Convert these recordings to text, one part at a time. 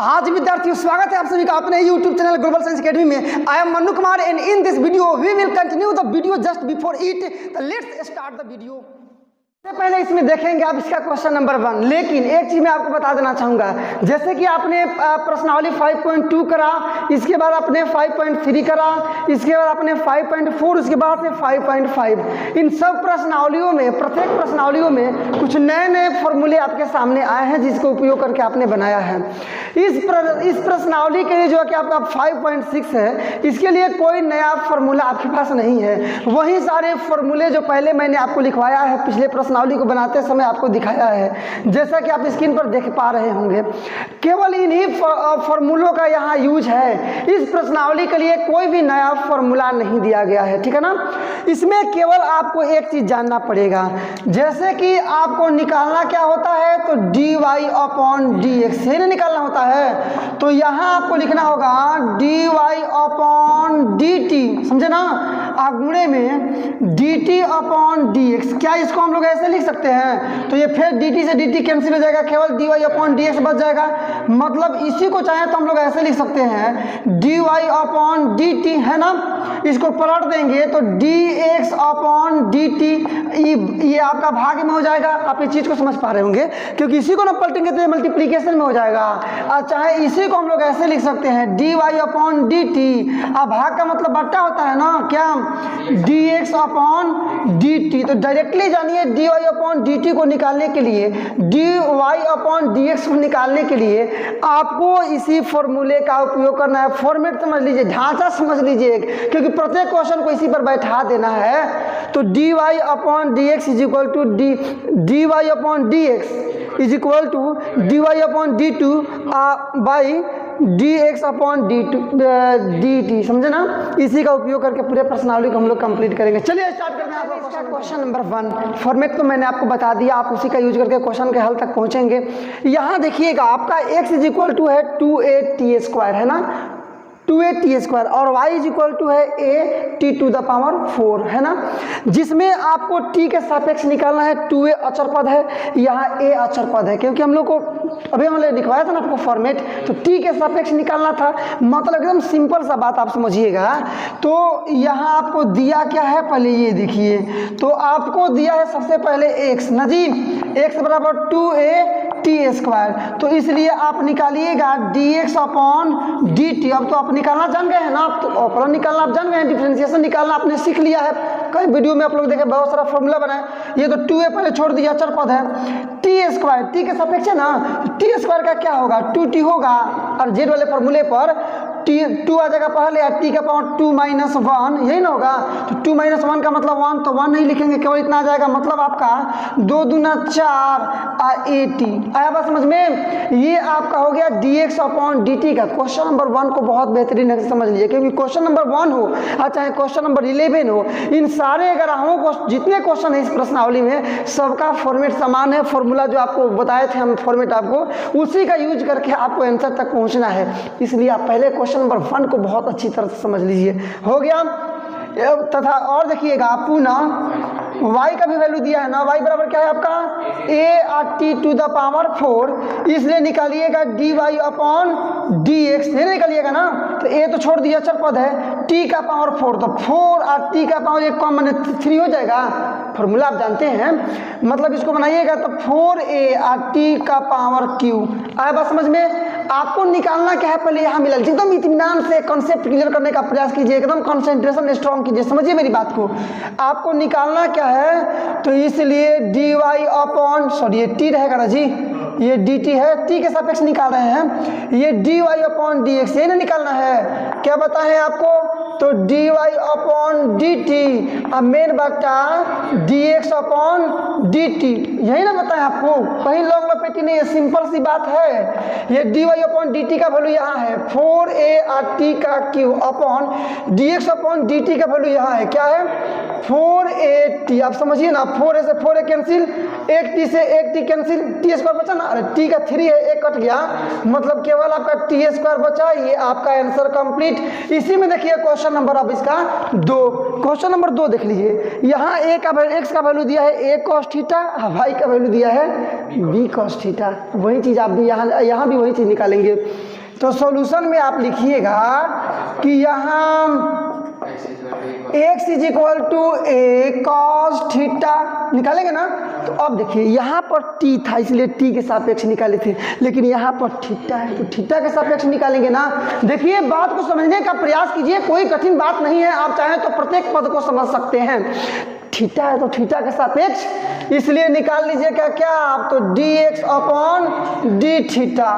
हाँ जी विद्यार्थियों, स्वागत है आप सभी का अपने YouTube channel global science academy में। I am Mannu Kumar and in this video we will continue the video just before it. Let's start the video. सबसे पहले इसमें देखेंगे आप इसका क्वेश्चन नंबर 1। लेकिन एक चीज मैं आपको बता देना चाहूंगा, जैसे कि आपने प्रश्नावली 5.2 करा, इसके बाद आपने 5.3 करा, इसके बाद आपने 5.4, उसके बाद से 5.5। इन सब प्रश्नावलियों में, प्रत्येक प्रश्नावलियों में कुछ नए नए फॉर्मूले आपके सामने आए हैं जिसको उपयोग करके आपने बनाया है। इस प्रश्नावली के लिए जो है कि आपका 5.6 है, इसके लिए कोई नया फॉर्मूला आपके पास नहीं है। वही सारे फॉर्मूले जो पहले मैंने आपको लिखवाया है, पिछले प्रश्नावली को बनाते समय आपको दिखाया है, जैसा कि आप स्क्रीन पर देख पा रहे होंगे। केवल इन्हीं फॉर्मूलों का यहाँ यूज है। इस प्रश्नावली के लिए कोई भी नया फॉर्मूला नहीं दिया गया है, ठीक है ना। इसमें केवल आपको एक चीज जानना पड़ेगा, जैसे कि आपको निकालना क्या होता है, तो dy/dx से नहीं निकालना होता है, तो यहाँ आपको लिखना होगा dy/dt, समझे ना, आगुणे में dt/dx। क्या इसको हम लोग ऐसे लिख सकते हैं, तो ये फिर dt से dt कैंसिल हो जाएगा, केवल dy/dx बच जाएगा। मतलब इसी को चाहे तो हम लोग ऐसे लिख सकते हैं dy/dt, है ना। इसको पलट देंगे तो dx/dt, ये आपका भाग में हो जाएगा। आप इस चीज को समझ पा रहे होंगे, क्योंकि इसी को ना पलटेंगे तो ये मल्टीप्लीकेशन में हो जाएगा। और चाहे इसी को हम लोग ऐसे लिख सकते हैं dy/dt। अब भाग का मतलब बट्टा होता है ना, क्या, dx/dt। तो डायरेक्टली जानिए dy/dt को निकालने के लिए, dy/dx को निकालने के लिए आपको इसी फॉर्मूले का उपयोग करना है। फॉर्मेट समझ लीजिए, ढांचा समझ लीजिए, क्योंकि प्रत्येक क्वेश्चन को इसी पर बैठा देना है। तो dy/dx is equal to dy/dx is equal to dy/d2 by dx/dt, समझे ना। इसी का उपयोग करके पूरे प्रश्नावली को हम लोग कंप्लीट करेंगे। चलिए स्टार्ट करते हैं। आपका क्वेश्चन नंबर 1 फॉर्मेट तो मैंने आपको बता दिया, आप उसी का यूज करके क्वेश्चन के हल तक पहुंचेंगे। यहाँ देखिएगा आपका x इज इक्वल टू है 2at², है ना, 2at² और y इज इक्वल टू है at⁴, है ना, जिसमें आपको t के सापेक्ष निकालना है। 2a अचर पद है, यहाँ a अचर पद है, क्योंकि हम लोग को अभी हमने लिखवाया था ना आपको फॉर्मेट, तो t के सापेक्ष निकालना था। मतलब एकदम सिंपल सा बात आप समझिएगा। तो यहाँ आपको दिया क्या है, पहले ये देखिए, तो आपको दिया है सबसे पहले x ना जी, x बराबर 2at²। तो इसलिए आप निकालिएगा dx/dt। अब तो आप निकालना जान गए हैं ना, आप तो ऑपरेटर निकालना आप जान गए हैं, डिफरेंशिएशन निकालना आपने सीख लिया है। कई वीडियो में आप लोग देखे, बहुत सारा फॉर्मूला बनाए। ये तो 2a पहले छोड़ दिया, अचर पद है, t² t के सापेक्ष है ना, t² का क्या होगा, 2t होगा। और z वाले फॉर्मूले पर t 2 आ जाएगा पहले, t का पावर 2 - 1, यही ना होगा। तो 2 - 1 का मतलब 1, तो 1 नहीं लिखेंगे, केवल इतना आ जाएगा। मतलब आपका 2 दूना 4 at आया बात समझ में। ये आपका हो गया dx/dt का। क्वेश्चन नंबर 1 को बहुत बेहतरीन से समझ लीजिए, क्योंकि क्वेश्चन नंबर 1 हो और चाहे क्वेश्चन नंबर 11 हो, इन सारे ग्राहों को जितने क्वेश्चन है इस प्रश्नावली में, सबका फॉर्मेट समान है। फॉर्मूला जो आपको बताए थे हम, फॉर्मेट आपको उसी का यूज करके आपको आंसर तक पहुंचना है। इसलिए आप पहले क्वेश्चन नंबर 1 को बहुत अच्छी तरह से समझ लीजिए, हो गया। तथा और देखिएगा पुनः y का भी वैल्यू दिया है ना, y बराबर क्या है आपका at⁴, इसलिए निकालिएगा dy/dx, नहीं निकालिएगा ना, तो a तो छोड़ दिया, अचर पद है, t का पावर 4, तो 4 और t का पावर 1 कॉमन 3 हो जाएगा। फॉर्मूला आप जानते हैं, मतलब इसको बनाइएगा तो 4a और t का पावर q। आया बात समझ में। आपको निकालना क्या है, पहले यहाँ मिला, एकदम इत्मीनान से कॉन्सेप्ट क्लियर करने का प्रयास कीजिए, एकदम कंसंट्रेशन स्ट्रॉन्ग कीजिए, समझिए मेरी बात को। आपको निकालना क्या है, तो इसलिए ये t रहेगा ना जी, ये dt है, t के सापेक्ष निकाल रहे हैं, ये dy/dx ये ना निकालना है। क्या बताएं आपको, तो dy/dt, अब मेन बट्टा dx/dt, यही ना बताएं आपको, कहीं लॉन्ग लपेटी नहीं है, सिंपल सी बात है। ये dy/dt का वैल्यू यहाँ है 4a और t का q अपॉन dx/dt का वैल्यू यहाँ है, क्या है 4a आप समझिए ना, 4a से 4a कैंसिल, 8t से 8t कैंसिल, टी स्क्वायर बचा ना, अरे t का 3 है, एक कट गया, मतलब केवल आपका टी स्क्वायर बचा। ये आपका आंसर कंप्लीट। इसी में देखिए क्वेश्चन नंबर अब इसका 2, क्वेश्चन नंबर 2 देख लीजिए। यहाँ x का वैल्यू दिया है a cos थीटा, y का वैल्यू दिया है b cos थीटा। वही चीज़ आप भी यहाँ भी वही चीज़ निकालेंगे। तो सॉल्यूशन में आप लिखिएगा कि यहाँ x is equal to a cos theta निकालेंगे ना। तो अब देखिए यहाँ पर t था इसलिए t के सापेक्ष निकाले थे, लेकिन यहाँ पर थीटा है तो थीटा के सापेक्ष निकालेंगे ना। देखिए बात को समझने का प्रयास कीजिए, कोई कठिन बात नहीं है, आप चाहें तो प्रत्येक पद को समझ सकते हैं। थीटा है तो थीटा के सापेक्ष, इसलिए निकाल लीजिए क्या आप, तो dx अपॉन डी थीटा।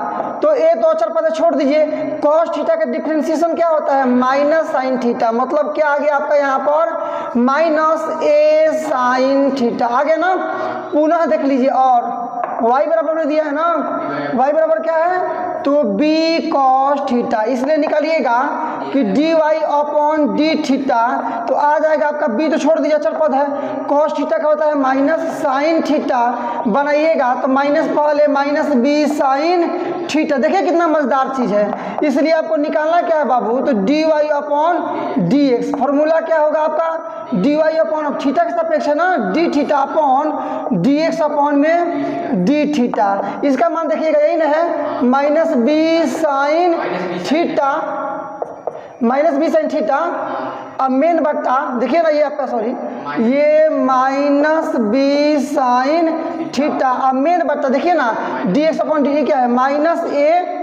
तो ए तो अचर पद छोड़ दीजिए, कॉस थीटा का डिफरेंशिएशन क्या होता है, माइनस साइन थीटा, मतलब क्या आ गया आपका यहाँ पर माइनस ए साइन थीटा आ गया ना। पुनः देख लीजिए और y बराबर में दिया है ना, y बराबर क्या है, तो b cos थीटा, इसलिए निकालिएगा कि dy अपॉन डी थीटा। तो आ जाएगा आपका b तो छोड़ दीजिए अचर पद है, cos थीटा का होता है माइनस साइन थीटा, बनाइएगा तो माइनस पहले माइनस b साइन थीटा। देखिए कितना मजेदार चीज़ है। इसलिए आपको निकालना क्या है बाबू, तो dy upon D x, formula क्या होगा आपका, dy अपॉन थीटा के सापेक्ष है ना, D theta upon D x upon में डी थीटा। इसका मान देखिएगा यही ना है, minus B sine theta, minus B sine theta. अब मेन बट्टा देखिए ना, ये आपका सॉरी ये माइनस बी साइन थीटा, अब मेन बट्टा देखिए ना डी एक्स अपॉन डी क्या है, minus A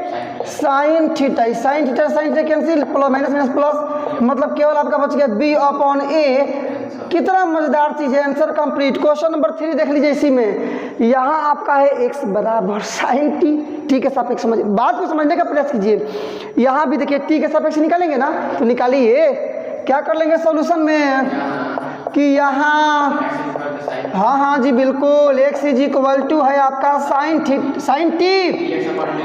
sine theta, sine theta cancel, plus minus minus plus, मतलब केवल आपका बच गया बी अपॉन ए। कितना मजेदार चीज है, आंसर कंप्लीट। क्वेश्चन नंबर 3 देख लीजिए, इसी में यहाँ आपका है x बराबर साइन टी के सापेक्ष, समझ बात को समझने का प्रयास कीजिए। यहाँ भी देखिए टी के सापेक्ष निकालेंगे ना, तो निकालिए क्या कर लेंगे सॉल्यूशन में कि यहाँ हाँ जी बिल्कुल x इज इक्वल टू है आपका साइन टी,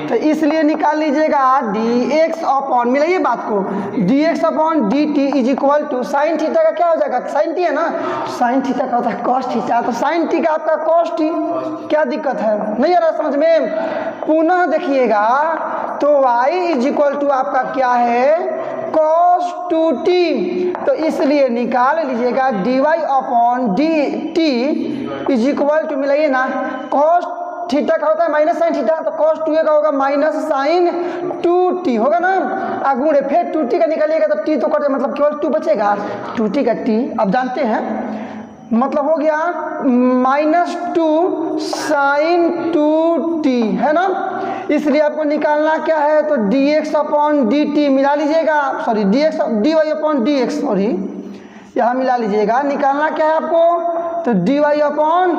तो इसलिए निकाल लीजिएगा dx अपॉन, मिलाइए बात को, dx upon D T is equal to sine theta का क्या हो जाएगा, साइन टी है ना, साइन थीटा का होता है कॉस थीटा, तो साइन टी का आपका कॉस टी। क्या दिक्कत है, नहीं आ रहा समझ में। पुनः देखिएगा तो y इज इक्वल टू आपका क्या है, cos 2t, तो इसलिए निकाल लीजिएगा dy upon D T is equal to, मिलाइए ना, cos थीटा का होता है माइनस साइन थीटा, तो cos 2a का होगा माइनस साइन 2t होगा ना, आगुड़े फिर 2t का निकालिएगा तो t तो कटे, मतलब केवल 2 बचेगा, 2t का t अब जानते हैं, मतलब हो गया माइनस 2 साइन 2t है ना। इसलिए आपको निकालना क्या है, तो dx अपॉन dt मिला लीजिएगा, sorry dy upon dx, sorry यहाँ मिला लीजिएगा। निकालना क्या है आपको, तो dy अपॉन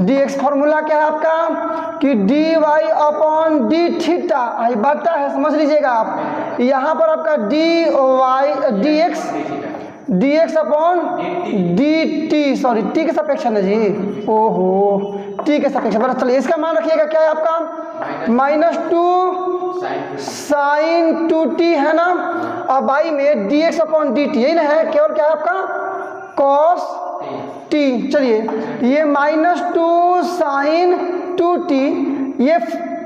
dx, फॉर्मूला क्या है आपका कि dy अपॉन डी थीटा, आई बटा है, समझ लीजिएगा आप। यहाँ पर आपका dx upon dt, sorry t के सापेक्ष है ना जी, ओहो t के सापेक्ष, बस चलिए इसका मान रखिएगा क्या है आपका माइनस 2 साइन 2t है ना, और y में dx अपॉन dt यही ना है, केवल क्या है आपका cos t। चलिए ये माइनस 2 साइन 2t, ये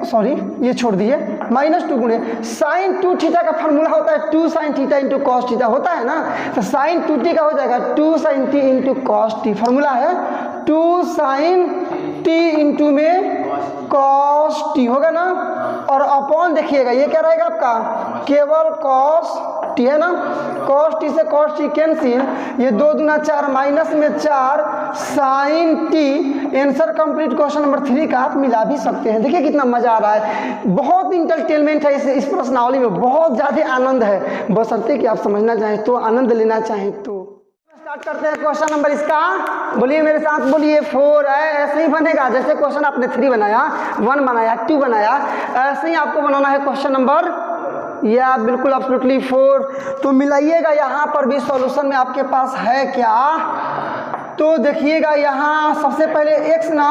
सॉरी ये छोड़ दिए, माइनस 2 गुणे साइन 2 थीटा का फॉर्मूला होता है 2 sine theta into cos theta होता है ना, तो साइन 2t का हो जाएगा 2 sine t into cos t, formula है 2 साइन t इंटू में कॉस t होगा ना, और अपॉन देखिएगा ये क्या रहेगा आपका केवल कॉस t है ना, कॉस t से कॉस t कैंसिल, ये 2 दूना 4 माइनस में 4 sine t। Answer complete question number 3 का आप मिला भी सकते हैं। देखिए कितना मजा आ रहा है, बहुत इंटरटेनमेंट है इस प्रश्नावली में, बहुत ज़्यादा आनंद है, बशर्ते कि आप समझना चाहें तो, आनंद लेना चाहें तो। स्टार्ट करते हैं क्वेश्चन नंबर इसका, बोलिए मेरे साथ, बोलिए 4 है, ऐसे ही बनेगा जैसे क्वेश्चन आपने 3 बनाया, 1 बनाया, 2 बनाया, ऐसे ही आपको बनाना है क्वेश्चन नंबर, या बिल्कुल एब्सोल्युटली 4। तो मिलाइएगा, यहाँ पर भी सॉल्यूशन में आपके पास है क्या, तो देखिएगा यहाँ सबसे पहले x ना,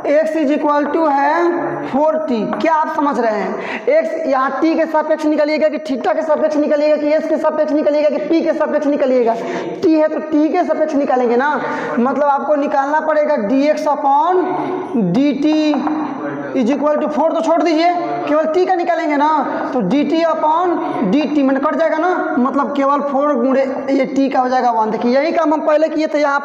x इज इक्वल टू है 4t। क्या आप समझ रहे हैं? x यहाँ t के सापेक्ष निकलिएगा कि थीटा के सापेक्ष निकलिएगा कि s के सापेक्ष निकलिएगा कि p के सापेक्ष निकलिएगा? t है तो t के सापेक्ष निकालेंगे ना, मतलब आपको निकालना पड़ेगा dx upon dt is equal to 4 तो छोड़ दीजिए, केवल t का निकालेंगे ना, तो dt अपॉन dt मैंने कट जाएगा ना, मतलब केवल 4 गुणे ये t का हो जाएगा 1। देखिए यही काम हम पहले किए थे यहाँ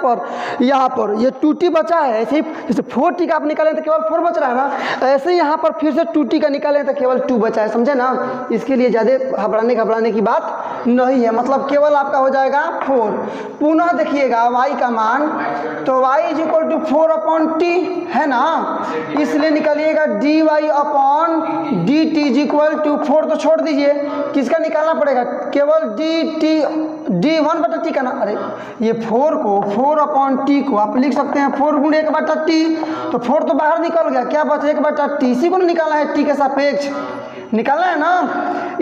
पर ये 2t बचा है, ऐसे ही जैसे 4t का आप निकालें तो केवल 4 बच रहा है ना, ऐसे ही यहाँ पर फिर से 2t का निकालें तो केवल 2 बचा है, समझे ना? इसके लिए ज़्यादा घबराने की बात नहीं है, मतलब केवल आपका हो जाएगा 4। पुनः देखिएगा y का मान, तो y is equal to 4 upon t है ना, इसलिए निकालिएगा dy upon dt is equal to 4 तो छोड़ दीजिए, किसका निकालना पड़ेगा? केवल d1/t का ना, अरे ये 4 को 4 अपॉन t को आप लिख सकते हैं 4 गुणे 1/t, तो 4 तो बाहर निकल गया, क्या बचा 1/t, इसी को निकालना है t के सापेक्ष, निकालना है ना।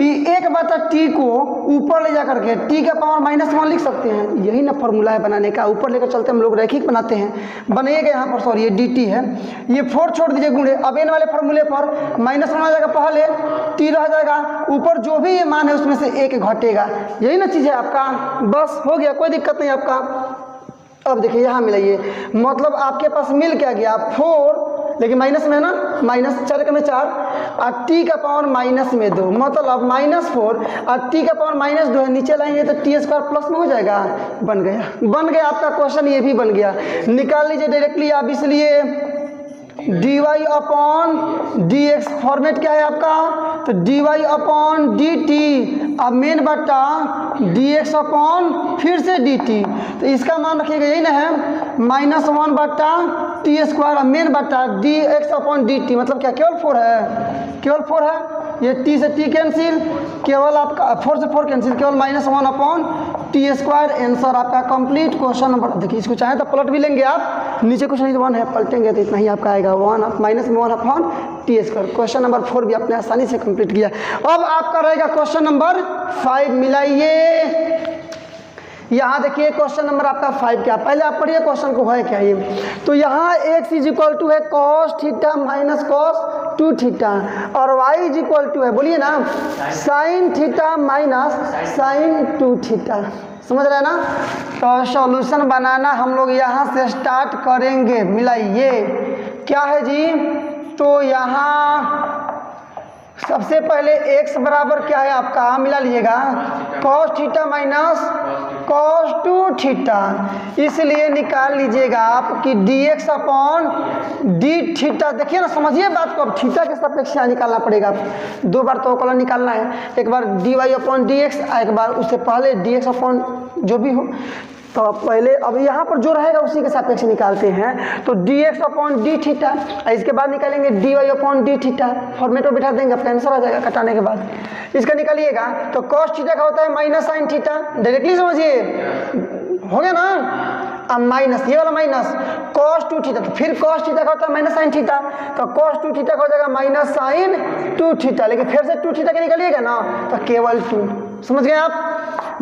ये 1/t को ऊपर ले जा करके t का पावर -1 लिख सकते हैं, यही ना फॉर्मूला है बनाने का, ऊपर लेकर चलते हम लोग रैखिक बनाते हैं, बनेगा यहाँ पर, सॉरी ये dt है, ये 4 छोड़ दीजिए गुणे, अब इन वाले फॉर्मूले पर -1 आ जाएगा, पहले t रह जाएगा, ऊपर जो भी ये मान है उसमें से 1 घटेगा, यही ना चीज़ है आपका, बस हो गया, कोई दिक्कत नहीं आपका। अब देखिए यहाँ मिलाइए, मतलब आपके पास मिल क्या गया 4, लेकिन माइनस में है ना, -4 में 4 और t का पावर -2, मतलब -4 और t का पावर -2 है, नीचे लाएंगे तो t² प्लस में हो जाएगा, बन गया आपका क्वेश्चन, ये भी बन गया, निकाल लीजिए डायरेक्टली आप। इसलिए dy अपॉन dx फॉर्मेट क्या है आपका, तो dy अपॉन dt, अब मेन बट्टा dx अपॉन फिर से dt, तो इसका मान रखिएगा यही ना है -1/t², मेन बट्टा dx अपॉन dt, मतलब क्या केवल 4 है, केवल 4 है, ये t से t कैंसिल, केवल आपका 4 से 4 कैंसिल, केवल -1/t²। आंसर आपका कंप्लीट। क्वेश्चन नंबर, देखिए इसको चाहे तो पलट भी लेंगे आप, नीचे कुछ नहीं तो 1 है, पलटेंगे तो इतना ही आपका आएगा, -1/t²। क्वेश्चन नंबर 4 भी आपने आसानी से कंप्लीट किया। अब आपका रहेगा क्वेश्चन नंबर 5, मिलाइए। यहाँ देखिए क्वेश्चन नंबर आपका 5 क्या, पहले आप पढ़िए क्वेश्चन को है क्या ये, तो यहाँ x इज इक्वल टू है cos theta minus cos 2 theta और y इज इक्वल टू है, बोलिए ना, sin theta minus sin 2 theta, समझ रहे हैं ना? तो सॉल्यूशन बनाना हम लोग यहाँ से स्टार्ट करेंगे। मिलाइए क्या है जी, तो यहाँ सबसे पहले x बराबर क्या है आपका, मिला लीजिएगा cos theta minus cos 2 theta, इसलिए निकाल लीजिएगा आप कि dx अपॉन d थीटा। देखिए ना, समझिए बात को, अब थीटा के सापेक्ष यहाँ निकालना पड़ेगा, 2 बार तो कॉलम निकालना है, एक बार dy अपॉन dx, एक बार उससे पहले dx अपॉन जो भी हो, तो पहले अब यहाँ पर जो रहेगा उसी के सापेक्ष निकालते हैं, तो dx अपॉन d थीटा, इसके बाद निकालेंगे dy upon d theta, format में बिठा देंगे, आपका आंसर आ जाएगा कटाने के बाद। इसका निकालिएगा तो cos थीटा का होता है माइनस sin थीटा, डायरेक्टली समझिए, हो गया ना, अब माइनस, ये वाला माइनस cos 2 थीटा, तो फिर cos थीटा का होता है माइनस sin थीटा, तो cos 2 थीटा का हो जाएगा माइनस sin 2 थीटा, लेकिन फिर से 2 थीटा का निकालिएगा ना तो केवल 2, समझ गए आप?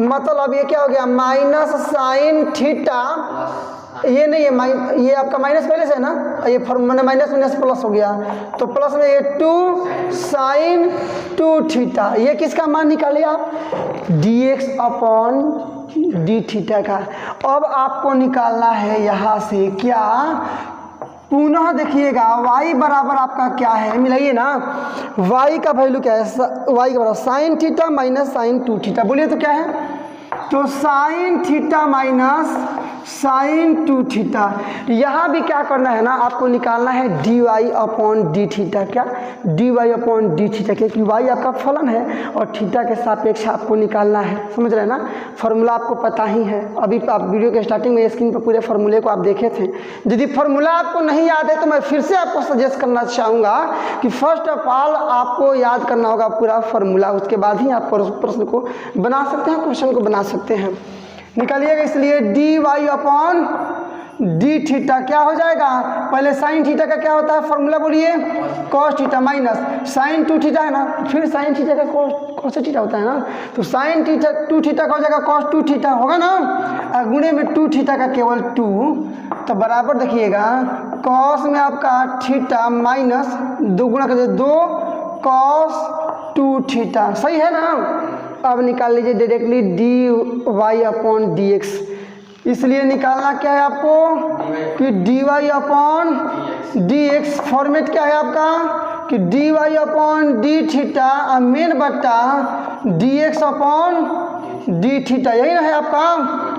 मतलब ये क्या हो गया, माइनस साइन थीटा, ये नहीं है, ये आपका माइनस पहले से है ना, ये मैंने माइनस प्लस हो गया, तो प्लस में ये 2 साइन 2 थीटा, ये किसका मान निकाले आप, dx अपॉन d थीटा का। अब आपको निकालना है यहाँ से क्या, पुनः देखिएगा y बराबर आपका क्या है, मिलाइए ना, y का वैल्यू क्या है, y के बराबर sine theta minus sine 2 theta, बोलिए तो क्या है, तो sine theta minus sine 2 theta. यहाँ भी क्या करना है ना, आपको निकालना है dy अपॉन डी थीटा, क्या dy अपॉन डी थीटा, क्योंकि y आपका फलन है और थीटा के सापेक्ष आपको निकालना है, समझ रहे हैं ना? फॉर्मूला आपको पता ही है, अभी आप वीडियो के स्टार्टिंग में स्क्रीन पर पूरे फॉर्मूले को आप देखे थे। यदि फॉर्मूला आपको नहीं याद है तो मैं फिर से आपको सजेस्ट करना चाहूँगा कि फर्स्ट ऑफ ऑल आपको याद करना होगा पूरा फॉर्मूला, उसके बाद ही आप प्रश्न को बना सकते हैं, क्वेश्चन को बना सकते हैं। निकालिएगा, इसलिए dy अपॉन डी थीटा क्या हो जाएगा, पहले साइन थीटा का क्या होता है फॉर्मूला बोलिए, cos theta minus sine 2 theta है ना, फिर साइन थीटा का cos थीटा होता है ना, तो साइन थीटा 2 थीटा का हो जाएगा cos 2 थीटा, होगा ना, गुणे में 2 थीटा का केवल 2, तो बराबर देखिएगा कॉस में आपका थीटा माइनस 2 गुना कर दीजिए 2 कॉस 2 थीटा, सही है ना। अब निकाल लीजिए डायरेक्टली dy अपॉन dx। इसलिए निकालना क्या है आपको कि dy अपॉन dx। फॉर्मेट क्या है आपका कि dy upon d theta main बट्टा dx अपॉन डी थीटा, यही ना है आपका।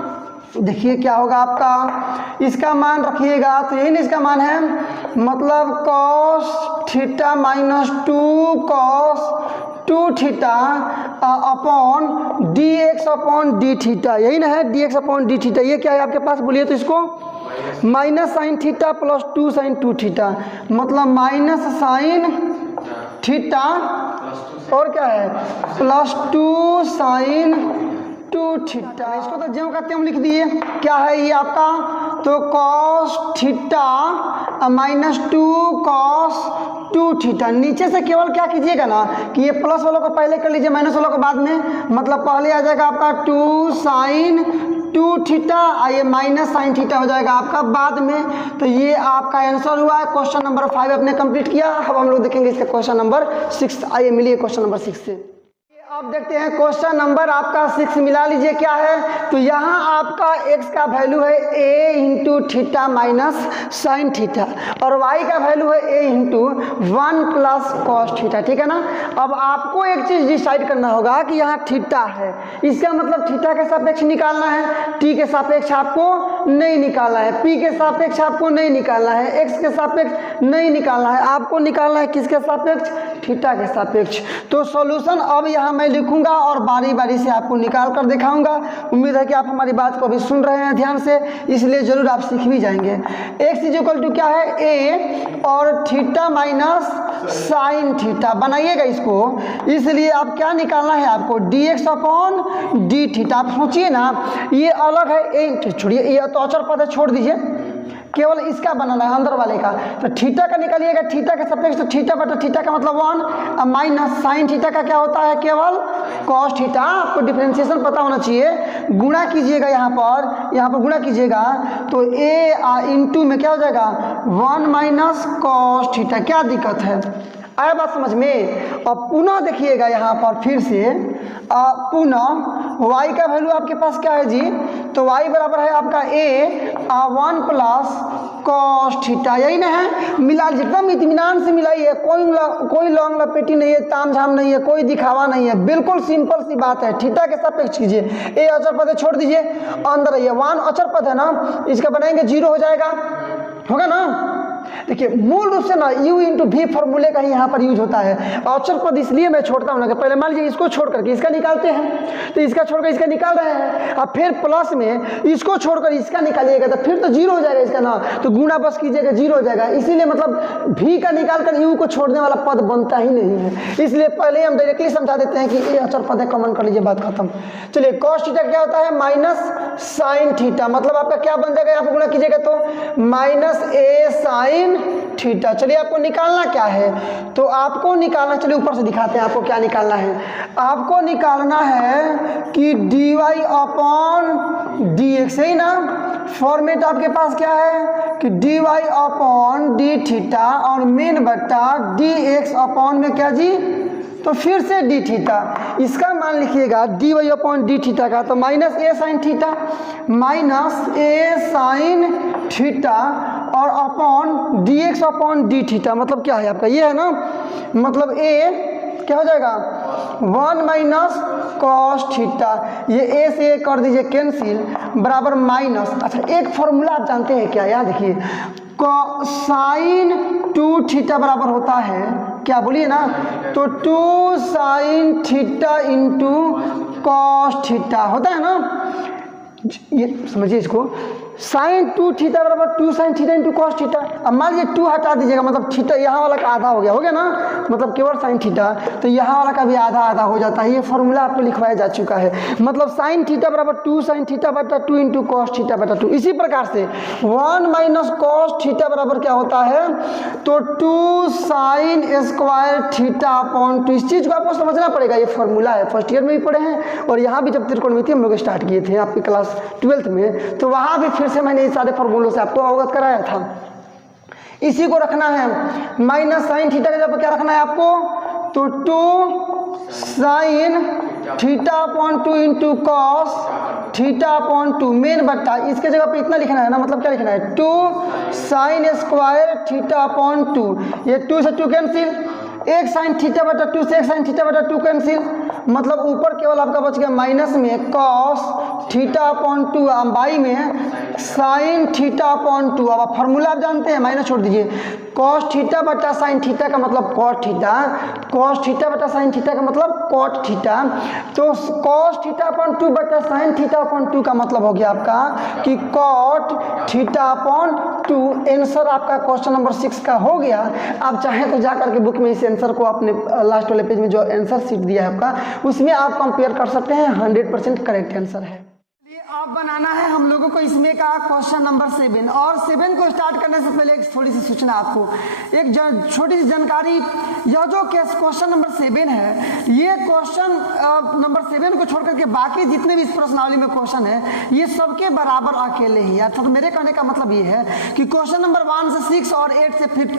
देखिए क्या होगा आपका, इसका मान रखिएगा तो यही ना इसका मान है, मतलब cos theta minus 2 cos 2 theta upon D x upon d theta, यही ना है d x upon d theta. ये क्या है आपके पास बोलिए तो इसको minus sine theta plus 2 sine 2 theta, मतलब माइनस साइन थीटा और क्या है प्लस 2 साइन 2 थीटा। इसको तो ज्यों का त्यों लिख दिए। क्या है ये आपका, तो cos theta minus 2 cos 2 theta. नीचे से केवल क्या कीजिएगा ना कि ये प्लस वालों को पहले कर लीजिए, माइनस वालों को बाद में, मतलब पहले आ जाएगा आपका 2 साइन 2 थीटा, ये माइनस साइन थीटा हो जाएगा आपका बाद में। तो ये आपका आंसर हुआ है। क्वेश्चन नंबर 5 आपने कंप्लीट किया। अब हम लोग देखेंगे इसका क्वेश्चन नंबर 6। आइए मिलिए क्वेश्चन नंबर 6 से। अब देखते हैं क्वेश्चन नंबर आपका 6 मिला लीजिए क्या है। तो यहाँ आपका x का वैल्यू है a into theta minus sine theta और y का वैल्यू है a into 1 plus cos theta, ठीक है ना। अब आपको एक चीज़ डिसाइड करना होगा कि यहाँ थीटा है, इसका मतलब थीटा के सापेक्ष निकालना है, t के सापेक्ष आपको नहीं निकालना है, p के सापेक्ष आपको नहीं निकालना है, x के सापेक्ष नहीं निकालना है, आपको निकालना है किसके सापेक्ष, थीटा के सापेक्ष। तो सॉल्यूशन अब यहाँ मैं लिखूंगा और बारी बारी से आपको निकाल कर दिखाऊंगा। उम्मीद है कि आप हमारी बात को अभी सुन रहे हैं ध्यान से, इसलिए जरूर आप सीख भी जाएंगे। x इज इक्वल टू क्या है a और थीटा माइनस साइन थीटा बनाइएगा इसको। इसलिए आप क्या निकालना है आपको dx अपॉन डी थीटा। आप सोचिए ना ये अलग है, a छोड़िए, ये तो अचर पद है, छोड़ दीजिए, केवल इसका बनाना है अंदर वाले का। तो थीटा का निकालिएगा, थीटा के सापेक्ष तो थीटा बटा थीटा का मतलब 1 माइनस साइन थीटा का क्या होता है केवल कॉस थीटा। आपको डिफरेंशिएशन पता होना चाहिए। गुणा कीजिएगा यहाँ पर गुणा कीजिएगा तो a इंटू में क्या हो जाएगा 1 माइनस कॉस थीटा। क्या दिक्कत है, आया बात समझ में। और पुनः देखिएगा यहाँ पर फिर से पुनः y का वैल्यू आपके पास क्या है जी, तो y बराबर है आपका a 1 प्लस कॉस थीटा, यही ना है। मिला एकदम इत्मीनान से मिलाइए, कोई लॉन्ग लपेटी नहीं है, ताम झाम नहीं है, कोई दिखावा नहीं है, बिल्कुल सिंपल सी बात है। थीटा के सापेक्ष कीजिए, a अचर पद है छोड़ दीजिए, अंदर आइए 1 अचर पद है ना, इसका बनाएंगे 0 हो जाएगा, होगा ना। देखिए मूल रूप से ना u इंटू भी फॉर्मूले का ही यहाँ पर यूज होता है। अचर पद इसलिए मैं छोड़ता हूँ ना कि पहले मान लीजिए इसको छोड़ करके इसका निकालते हैं, तो इसका छोड़कर इसका निकाल रहे हैं, अब फिर प्लस में इसको छोड़कर इसका निकालिएगा तो फिर तो 0 हो जाएगा इसका ना, तो गुणा बस कीजिएगा 0 हो जाएगा। इसीलिए मतलब भी का निकाल कर u को छोड़ने वाला पद बनता ही नहीं है। इसलिए पहले हम डायरेक्टली समझा देते हैं कि ये अचर पद है, कॉमन कर लीजिए, बात खत्म। चलिए कॉस थीटा क्या होता है माइनस साइन थीटा, मतलब आपका क्या बन जाएगा, यहाँ पर गुणा कीजिएगा तो माइनस a साइन थीटा। चलिए आपको निकालना क्या है, तो आपको निकालना, चलिए ऊपर से दिखाते हैं आपको क्या निकालना है। आपको निकालना है कि dy अपॉन dx, है ना। फॉर्मेट आपके पास क्या है कि dy अपॉन डी थीटा और मेन बट्टा dx अपॉन में क्या जी, तो फिर से डी थीटा, इसका मान लिखिएगा dy अपॉन डी थीटा का, तो माइनस a साइन थीटा और upon dx upon d theta, मतलब क्या है आपका ये है ना, मतलब a क्या हो जाएगा 1 माइनस कॉस थीटा, ये a से a कर दीजिए कैंसिल, बराबर माइनस। अच्छा एक फॉर्मूला आप जानते हैं क्या, याद देखिए, साइन 2 थीटा बराबर होता है क्या, बोलिए ना, तो 2 sine theta into cos theta होता है ना। ये समझिए इसको, साइन 2 थीटा बराबर 2 sine theta into cos theta. अब मान लीजिए 2 हटा दीजिएगा, मतलब थीटा यहाँ वाला का आधा हो गया ना, मतलब केवल साइन थीटा, तो यहाँ वाला का भी आधा आधा हो जाता है। ये फॉर्मूला आपको लिखवाया जा चुका है, मतलब साइन थीटा बराबर 2 साइन थीटा बटा 2 इंटू कॉस थीटा बटा 2। इसी प्रकार से 1 माइनस कॉस थीटा बराबर क्या होता है, तो 2 साइन स्क्वायर थीटा अपॉन 2। इस चीज़ को आपको समझना पड़ेगा, ये फॉर्मूला है, फर्स्ट ईयर में भी पढ़े हैं और यहाँ भी जब त्रिकोणमिति हम लोग स्टार्ट किए थे आपकी क्लास 12th में, तो वहाँ भी फिर से मैंने इस सारे फॉर्मूलों से आपको अवगत कराया था। इसी को रखना है माइनस साइन थीटा का जगह पर क्या रखना है आपको, तो 2 sine theta upon 2 into cos theta upon 2 main बट्टा इसके जगह पे इतना लिखना है ना, मतलब क्या लिखना है 2 साइन स्क्वायर थीटा अपॉन 2, ये 2 से 2 कैंसिल, 1 साइन थीटा बटा 2 से 1 साइन थीटा बटा 2 कैंसिल, मतलब ऊपर केवल आपका बच गया माइनस में कॉस थीटा अपॉन 2, बाई में साइन थीटा अपॉन 2। अब फॉर्मूला आप जानते हैं, माइनस छोड़ दीजिए, कॉस थीटा बटा साइन थीटा का मतलब कॉट थीटा, कॉस थीटा बटा साइन थीटा का मतलब कॉट थीटा, तो कॉस थीटा अपॉन 2 बटा साइन थीटा अपॉन 2 का मतलब हो गया आपका कि कॉट थीटा अपॉन 2। आंसर आपका क्वेश्चन नंबर 6 का हो गया। आप चाहें तो जा करके बुक में इस आंसर को अपने लास्ट वाले पेज में जो आंसर शीट दिया है आपका उसमें आप कंपेयर कर सकते हैं, 100% करेक्ट आंसर है। आप बनाना है हम लोगों को इसमें का क्वेश्चन नंबर 7, और 7 को स्टार्ट करने से पहले एक थोड़ी सी सूचना आपको, एक छोटी सी जानकारी। यह जो क्वेश्चन नंबर 7 है, ये क्वेश्चन नंबर 7 को छोड़ करके बाकी जितने भी इस प्रश्नावली में क्वेश्चन है ये सबके बराबर अकेले ही, अर्थात मेरे कहने का मतलब ये है कि क्वेश्चन नंबर 1 से 6 और 8 से फिर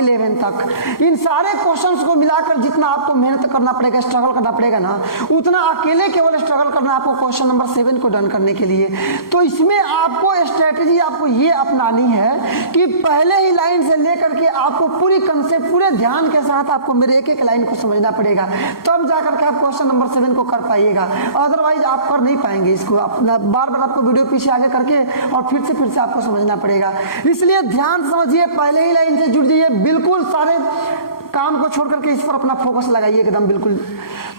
11 तक इन सारे क्वेश्चन को मिलाकर जितना आपको मेहनत करना पड़ेगा, स्ट्रगल करना पड़ेगा ना, उतना अकेले केवल स्ट्रगल करना आपको क्वेश्चन नंबर 7 को डन करने के लिए। तो इसमें आपको स्ट्रेटजी आपको ये अपनानी है कि पहले ही लाइन से लेकर के आपको पूरी कंसेप्ट पूरे ध्यान के साथ आपको मेरे एक एक लाइन को समझना पड़ेगा, तब जाकर के आप क्वेश्चन नंबर 7 को कर पाइएगा, अदरवाइज आप कर नहीं पाएंगे इसको। अपना बार बार आपको वीडियो पीछे आगे करके और फिर से आपको समझना पड़ेगा, इसलिए ध्यान समझिए, पहले ही लाइन से जुड़ जाइए, बिल्कुल सारे काम को छोड़ करके इस पर अपना फोकस लगाइए एकदम बिल्कुल।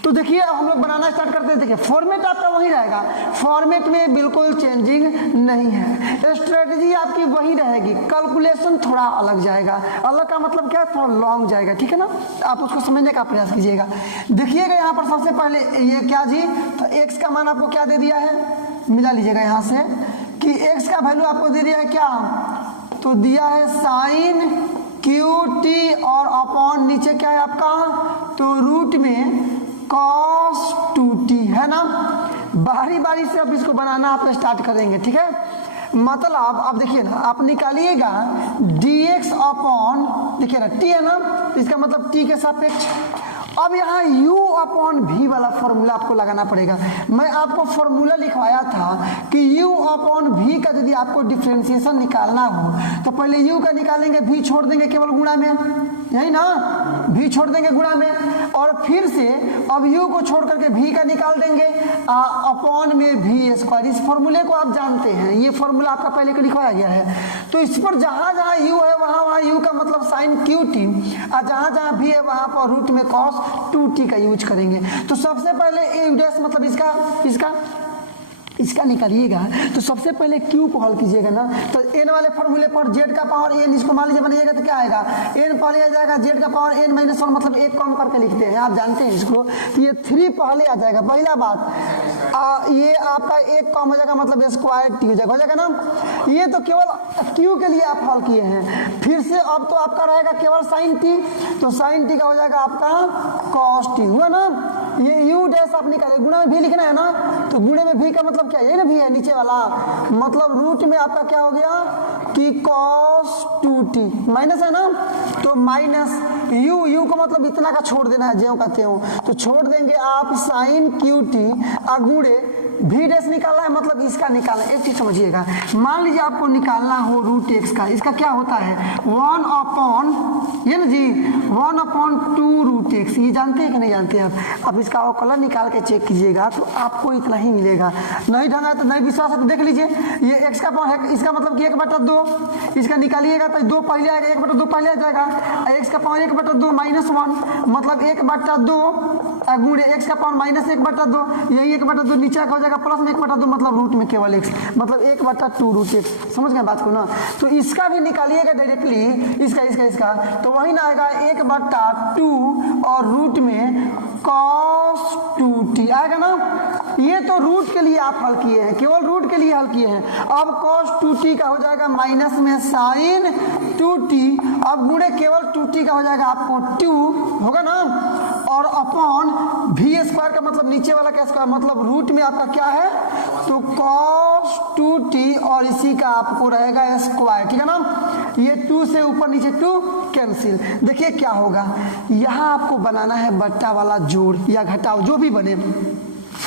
तो देखिए हम लोग बनाना स्टार्ट करते हैं। देखिए फॉर्मेट आपका वही रहेगा, फॉर्मेट में बिल्कुल चेंजिंग नहीं है, स्ट्रेटजी आपकी वही रहेगी, कैलकुलेशन थोड़ा अलग जाएगा, अलग का मतलब क्या है, थोड़ा लॉन्ग जाएगा, ठीक है ना, आप उसको समझने का प्रयास कीजिएगा। देखिएगा यहाँ पर सबसे पहले ये क्या जी, तो x का मान आपको क्या दे दिया है, मिला लीजिएगा यहाँ से कि x का वैल्यू आपको दे दिया है क्या, तो दिया है साइन क्यू टी और अपॉन नीचे क्या है आपका, तो रूट में कॉस 2t है ना। बारी बारी से अब इसको बनाना आप स्टार्ट करेंगे, ठीक है। मतलब आप देखिए ना, आप निकालिएगा dx अपॉन, देखिए ना t है ना, इसका मतलब t के सापेक्ष। अब यहाँ u अपॉन v वाला फॉर्मूला आपको लगाना पड़ेगा। मैं आपको फॉर्मूला लिखवाया था कि u अपॉन v का यदि आपको डिफ्रेंशिएशन निकालना हो तो पहले u का निकालेंगे, v छोड़ देंगे केवल गुणा में, यही ना, v छोड़ देंगे गुणा में, और फिर से अब u को छोड़ करके v का निकाल देंगे अपॉन में v स्क्वायर। इस फॉर्मूले को आप जानते हैं, ये फॉर्मूला आपका पहले को लिखवाया गया है। तो इस पर जहाँ जहाँ u है वहाँ u का मतलब साइन क्यू टी, और जहाँ जहाँ v है वहाँ पर रूट में कॉस 2t का यूज करेंगे। तो सबसे पहले a डैश मतलब इसका निकालिएगा, तो सबसे पहले q को हल कीजिएगा ना, तो n वाले फॉर्मूले पर z का पावर n, इसको मान लीजिए बनाइएगा तो क्या आएगा, n पहले आ जाएगा, z का पावर n माइनस 1 मतलब 1 कम करके लिखते हैं, आप जानते हैं इसको, तो ये 3 पहले आ जाएगा। पहला बात ये आपका 1 कम हो जाएगा मतलब स्क्वायर टी हो जाएगा ना। ये तो केवल q के लिए आप हल किए हैं। फिर से अब तो आपका रहेगा केवल साइन टी, तो साइन टी का हो जाएगा आपका कॉस टी, हुआ ना। ये u डैश आप निकाले, गुणा में भी लिखना है ना, तो गुणे में भी का मतलब क्या है ना, भी है नीचे वाला, मतलब रूट में आपका क्या हो गया कि cos 2t माइनस है ना, तो माइनस u को मतलब इतना का छोड़ देना है, ज्यों का त्यों, तो छोड़ देंगे आप साइन QT गुणे भी डैश निकालना है, मतलब इसका निकालना है। एक चीज समझिएगा, मान लीजिए आपको निकालना हो रूट एक्स का, इसका क्या होता है 1 अपॉन, ये ना जी 1 अपॉन 2 रूट एक्स, ये जानते हैं कि नहीं जानते हैं आप। अब इसका अवकलन निकाल के चेक कीजिएगा तो आपको इतना ही मिलेगा, नहीं ढंगा तो नहीं विश्वास है तो देख लीजिए, ये एक्स का पावर है, इसका मतलब कि 1/2, इसका निकालिएगा तो 2 पहले आएगा, 1/2 पहले आ जाएगा, एक्स का पावर 1/2 माइनस 1 मतलब 1/2 गुणे एक्स का पावर माइनस 1/2, यही 1/2 नीचे का हो जाएगा प्लस में 1/2 मतलब रूट में केवल एक्स, मतलब 1/2 रूट एक्स। समझ गए बात को ना। तो इसका भी निकालिएगा डायरेक्टली, इसका तो वही ना आएगा 1/2 और रूट में cos 2t आएगा ना। ये तो रूट के लिए आप हल किए हैं, केवल रूट के लिए हल किए हैं। अब cos 2t का हो जाएगा माइनस में साइन 2t, अब गुणे केवल 2t का हो जाएगा आपको 2 होगा ना, और अपॉन वी स्क्वायर का मतलब नीचे वाला क्या स्क्वायर, मतलब रूट में आपका क्या है तो cos 2t और इसी का आपको रहेगा स्क्वायर, ठीक है ना। ये 2 से ऊपर नीचे 2 कैंसिल। देखिए क्या होगा, यहाँ आपको बनाना है बट्टा वाला जोड़ या घटाव जो भी बने।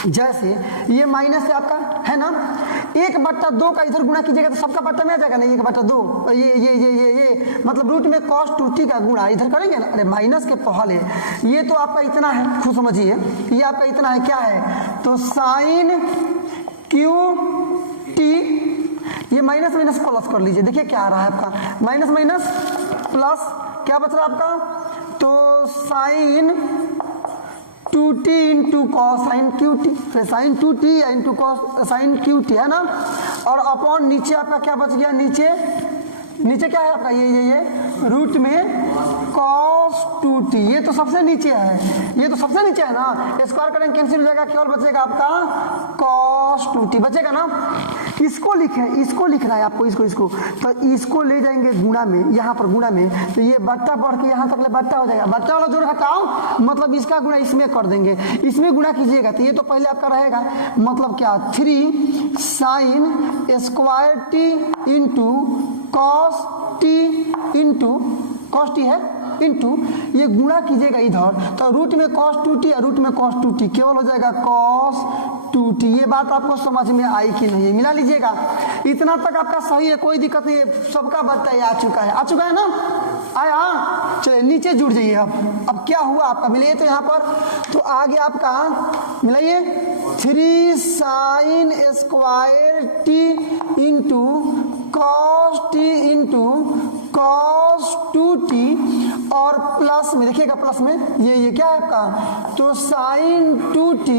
जैसे ये माइनस है आपका है ना, 1/2 का इधर गुणा कीजिएगा तो सबका बट्टा में आ जाएगा ना 1/2। ये मतलब रूट में cos 2t का गुणा इधर करेंगे ना, अरे माइनस के पहले ये तो आपका इतना है, खुद समझिए ये आपका इतना है, क्या है तो साइन QT, ये माइनस माइनस प्लस कर लीजिए। देखिए क्या आ रहा है आपका, माइनस माइनस प्लस क्या बच रहा है आपका तो sine 2t into cos sine QT, फिर sine 2t into cos sine QT है ना, और अपॉन नीचे आपका क्या बच गया, नीचे क्या है आपका ये रूट में cos 2t, ये तो सबसे नीचे है, ये तो सबसे नीचे है ना, स्क्वायर करेंगे कैंसिल हो जाएगा, केवल बचेगा आपका cos 2t बचेगा ना। इसको लिखना है आपको, इसको तो इसको ले जाएंगे गुणा में, यहाँ पर गुणा में, तो ये बट्टा बढ़ के यहाँ तक ले बट्टा हो जाएगा, बट्टा वाला जोड़ घटाओ मतलब इसका गुणा इसमें कर देंगे, इसमें गुणा कीजिएगा तो ये तो पहले आपका रहेगा मतलब क्या 3 sine square t into cos t into cos t है इंटू ये गुणा कीजिएगा इधर तो रूट में cos 2t और रूट में cos 2t केवल हो जाएगा cos 2t। ये बात आपको समझ में आई कि नहीं, मिला लीजिएगा। इतना तक आपका सही है, कोई दिक्कत नहीं है, सबका बट्टा आ चुका है ना, आया। चलिए नीचे जुड़ जाइए। अब क्या हुआ आपका, मिलाइए तो यहाँ पर तो आगे आपका मिलाइए 3 sine square t into cos t into cos 2t और प्लस में देखिएगा, प्लस में ये क्या है आपका तो sine 2t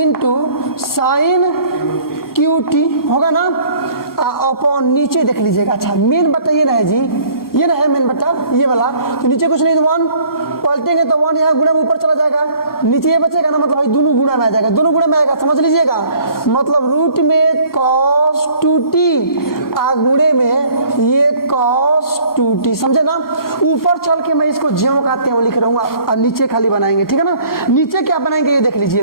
into sign QT होगा ना, अपॉन नीचे देख लीजिएगा। अच्छा मेन बट्टा ये ना है जी, ये ना है मेन बट्टा ये वाला, तो नीचे कुछ नहीं तो 1 पलटेंगे तो 1 यहाँ गुणा में ऊपर चला जाएगा, नीचे ये बचेगा ना, मतलब भाई दोनों गुणा में आ जाएगा, दोनों गुणा में आएगा, समझ लीजिएगा। मतलब रूट में cos 2t आ गुणे में ये cos 2t, समझे ना। ऊपर चल के मैं इसको ज्यों का त्यों लिख रहूंगा और नीचे खाली बनाएंगे, ठीक है ना। नीचे क्या बनाएंगे ये देख लीजिए,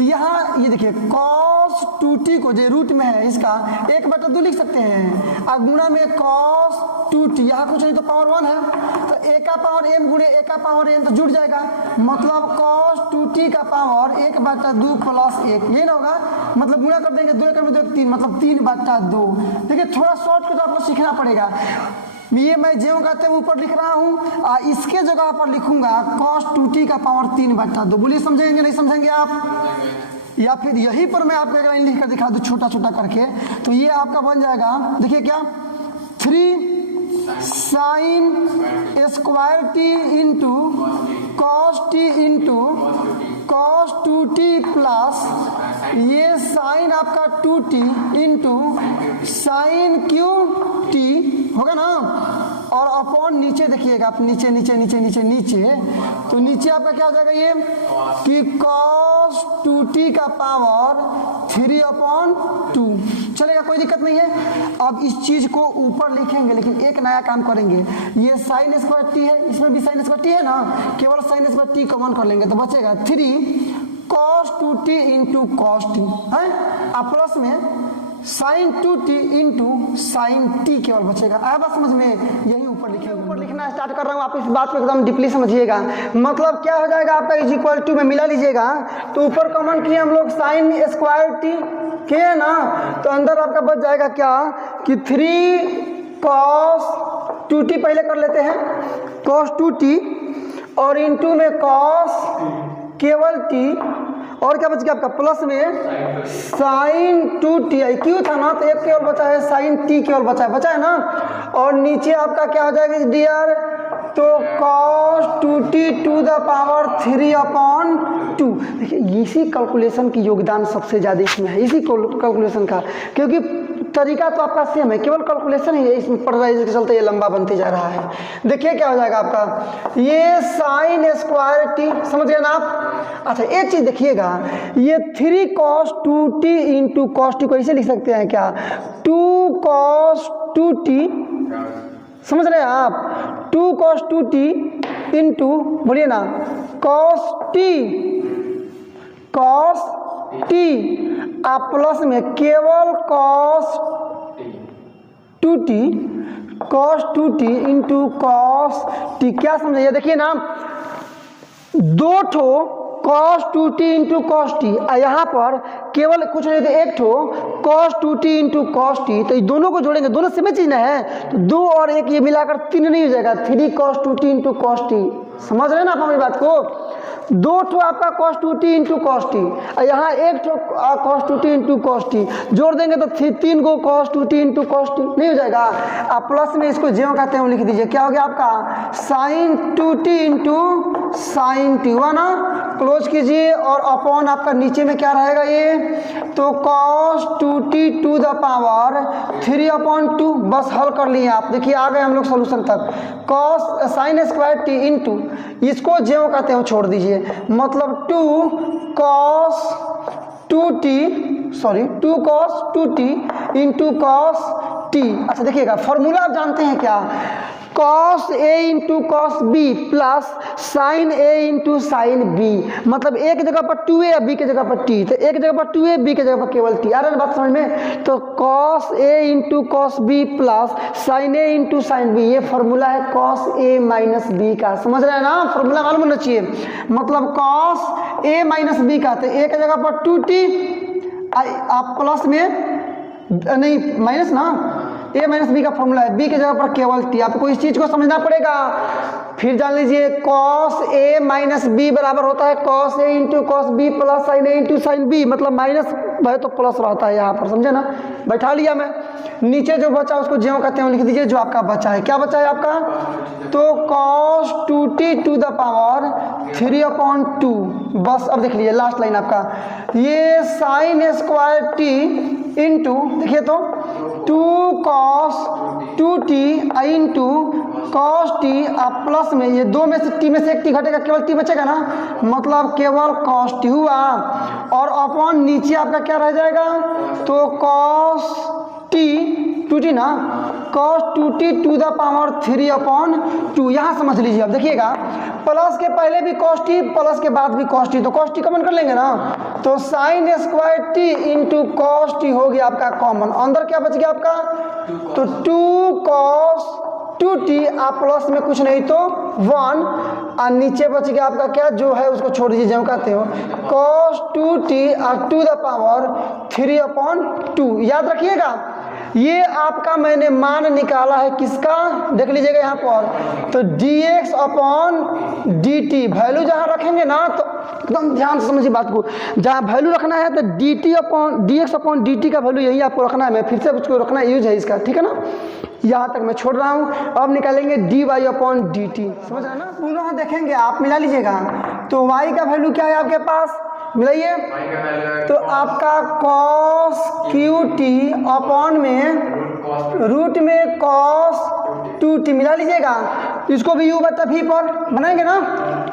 यहाँ ये देखिए cos 2t को जो रूट में है इसका 1/2 लिख सकते हैं, और गुणा में cos 2t, यहाँ कुछ नहीं तो पावर 1 है तो a का पावर m गुणे a का पावर n तो जुड़ जाएगा, मतलब cos 2t का पावर 1/2 प्लस 1, ये ना होगा मतलब गुणा कर देंगे 2 1 में 2 3 मतलब 3/2। देखिए थोड़ा शॉर्ट को तो आपको सीखना पड़ेगा, ये मैं ज्यों कहते हैं ऊपर लिख रहा हूँ, इसके जगह पर लिखूंगा cos 2t का पावर 3/2। बोलिए समझेंगे नहीं समझेंगे आप, या फिर यहीं पर मैं आपको एक लाइन लिख कर दिखा दूँ छोटा छोटा करके, तो ये आपका बन जाएगा देखिए क्या 3 sine square t into cos t into cos 2t plus ये साइन आपका 2t इंटू साइन QT होगा ना, और अपॉन नीचे देखिएगा आप, नीचे नीचे नीचे नीचे नीचे तो नीचे आपका क्या हो जाएगा ये कि cos 2t का पावर 3/2 चलेगा, कोई दिक्कत नहीं है। अब इस चीज को ऊपर लिखेंगे लेकिन एक नया काम करेंगे, ये साइन स्क्वायर t है, इसमें भी साइन स्क्वायर t है ना, केवल साइन स्क्वायर t कॉमन कर लेंगे तो बचेगा 3 cos 2t into cos t है, अब प्लस में sign 2t into sign t केवल बचेगा। आया बात समझ में, यही ऊपर लिखेंगे। ऊपर लिखना स्टार्ट कर रहा हूँ, आप इस बात को एकदम डीपली समझिएगा। मतलब क्या हो जाएगा आपका इज इक्वल टू में मिला लीजिएगा तो ऊपर कॉमन किए हम लोग साइन स्क्वायर t किए ना, तो अंदर आपका बच जाएगा क्या कि 3 cos 2t पहले कर लेते हैं cos 2t और इंटू में cos केवल t और क्या बच गया आपका प्लस में साइन 2t, क्यों था ना तो एक केवल बचा है साइन t केवल बचा है ना, और नीचे आपका क्या हो जाएगा डियर तो cos 2t to the power 3/2। देखिए इसी कैलकुलेशन की योगदान सबसे ज़्यादा इसमें है, इसी कैलकुलेशन का, क्योंकि तरीका तो आपका सेम है, केवल कैलकुलेशन ही है इसमें पड़ रहा है, इसके चलते ये लंबा बनते जा रहा है। देखिए क्या हो जाएगा आपका ये साइन स्क्वायर t, समझ गए ना आप। अच्छा एक चीज़ देखिएगा, ये 3 cos 2t into cos t को ऐसे लिख सकते हैं क्या 2 cos 2t, समझ रहे हैं आप 2 cos 2t इंटू बोलिए ना कॉस टी आप प्लस में केवल cos 2t into cos T. क्या समझिए, देखिए ना दो ठो cos 2t into cos T, यहाँ पर केवल कुछ नहीं तो एक ठो cos 2t into cos T, तो ये दोनों को जोड़ेंगे, दोनों सेम चीज ना है, तो 2 और 1 ये मिलाकर 3 नहीं हो जाएगा, 3 cos 2t into cos T. समझ रहे हैं ना आप हमारी बात को? 2 ठो आपका cos 2t into cos T, यहाँ 1 ठो cos 2t into cos T, जोड़ देंगे तो 3 को cos 2t into cos T नहीं हो जाएगा। आप प्लस में इसको ज्यों कहते हैं लिख दीजिए, क्या हो गया आपका sin 2t into sin t हुआ ना, क्लोज कीजिए और अपॉन आपका नीचे में क्या रहेगा ये, तो cos 2t to the power 3/2। बस हल कर लिए आप, देखिए आ गए हम लोग सोल्यूशन तक। cos sin square T into इसको ज्यों कहते हैं छोड़ दीजिए, मतलब 2 cos 2t into cos t। अच्छा देखिएगा फॉर्मूला आप जानते हैं क्या, cos a into cos b plus sine a into sine b, मतलब एक जगह पर 2a b के जगह पर t, तो एक जगह पर 2a b के जगह पर केवल t। आ रहा है बात समझ में? तो cos a into cos b plus sine a into sine B, ये फॉर्मूला है cos a माइनस बी का। समझ रहे हैं ना, फॉर्मूला मालूम होना चाहिए। मतलब cos a माइनस बी का, तो एक जगह पर 2t आप प्लस में नहीं माइनस ना, a माइनस बी का फॉर्मूला है, b की जगह पर केवल t। आपको इस चीज को समझना पड़ेगा। फिर जान लीजिए cos a माइनस बी बराबर होता है cos a into cos b plus sine a into sine b, मतलब माइनस है तो प्लस रहता है यहाँ पर, समझे ना? बैठा लिया मैं, नीचे जो बचा उसको ज्यों कहते हैं लिख दीजिए, जो आपका बचा है। क्या बचा है आपका, तो cos 2t to the power 3/2। बस अब देख लीजिए लास्ट लाइन आपका, ये साइन स्क्वायर t इंटू देखिए तो 2 cos 2t into cos t आप प्लस में ये 2 में से t में से एक t घटेगा, केवल t बचेगा ना, मतलब केवल cos t हुआ, और अपॉन नीचे आपका क्या रह जाएगा, तो cos t 2t ना, cos 2t to the power 3/2। यहाँ समझ लीजिए, अब देखिएगा प्लस के पहले भी cos t प्लस के बाद भी cos t, तो cos t कॉमन कर लेंगे ना, तो sine square t into cos t हो गया आपका कॉमन। अंदर क्या बच गया आपका, तो 2 cos 2t आप प्लस में कुछ नहीं तो 1, और नीचे बच गया आपका क्या जो है उसको छोड़ दीजिए, जो कहते हो cos 2t और टू द पावर 3/2। याद रखिएगा, ये आपका मैंने मान निकाला है किसका, देख लीजिएगा यहाँ पर, तो dx अपॉन dt वैल्यू जहाँ रखेंगे ना, तो एकदम ध्यान से समझिए बात को, जहाँ वैल्यू रखना है तो dx अपॉन dt का वैल्यू यही आपको रखना है। मैं फिर से उसको रखना यूज है इसका, ठीक है ना? यहाँ तक मैं छोड़ रहा हूँ। अब निकालेंगे dy अपॉन dt, समझ रहे हैं ना? पुनः देखेंगे आप, मिला लीजिएगा, तो y का वैल्यू क्या है आपके पास, मिलाइए, तो आपका cos QT अपॉन में रूट में cos 2t मिला लीजिएगा, इसको भी u बटा v पर बनाएंगे ना,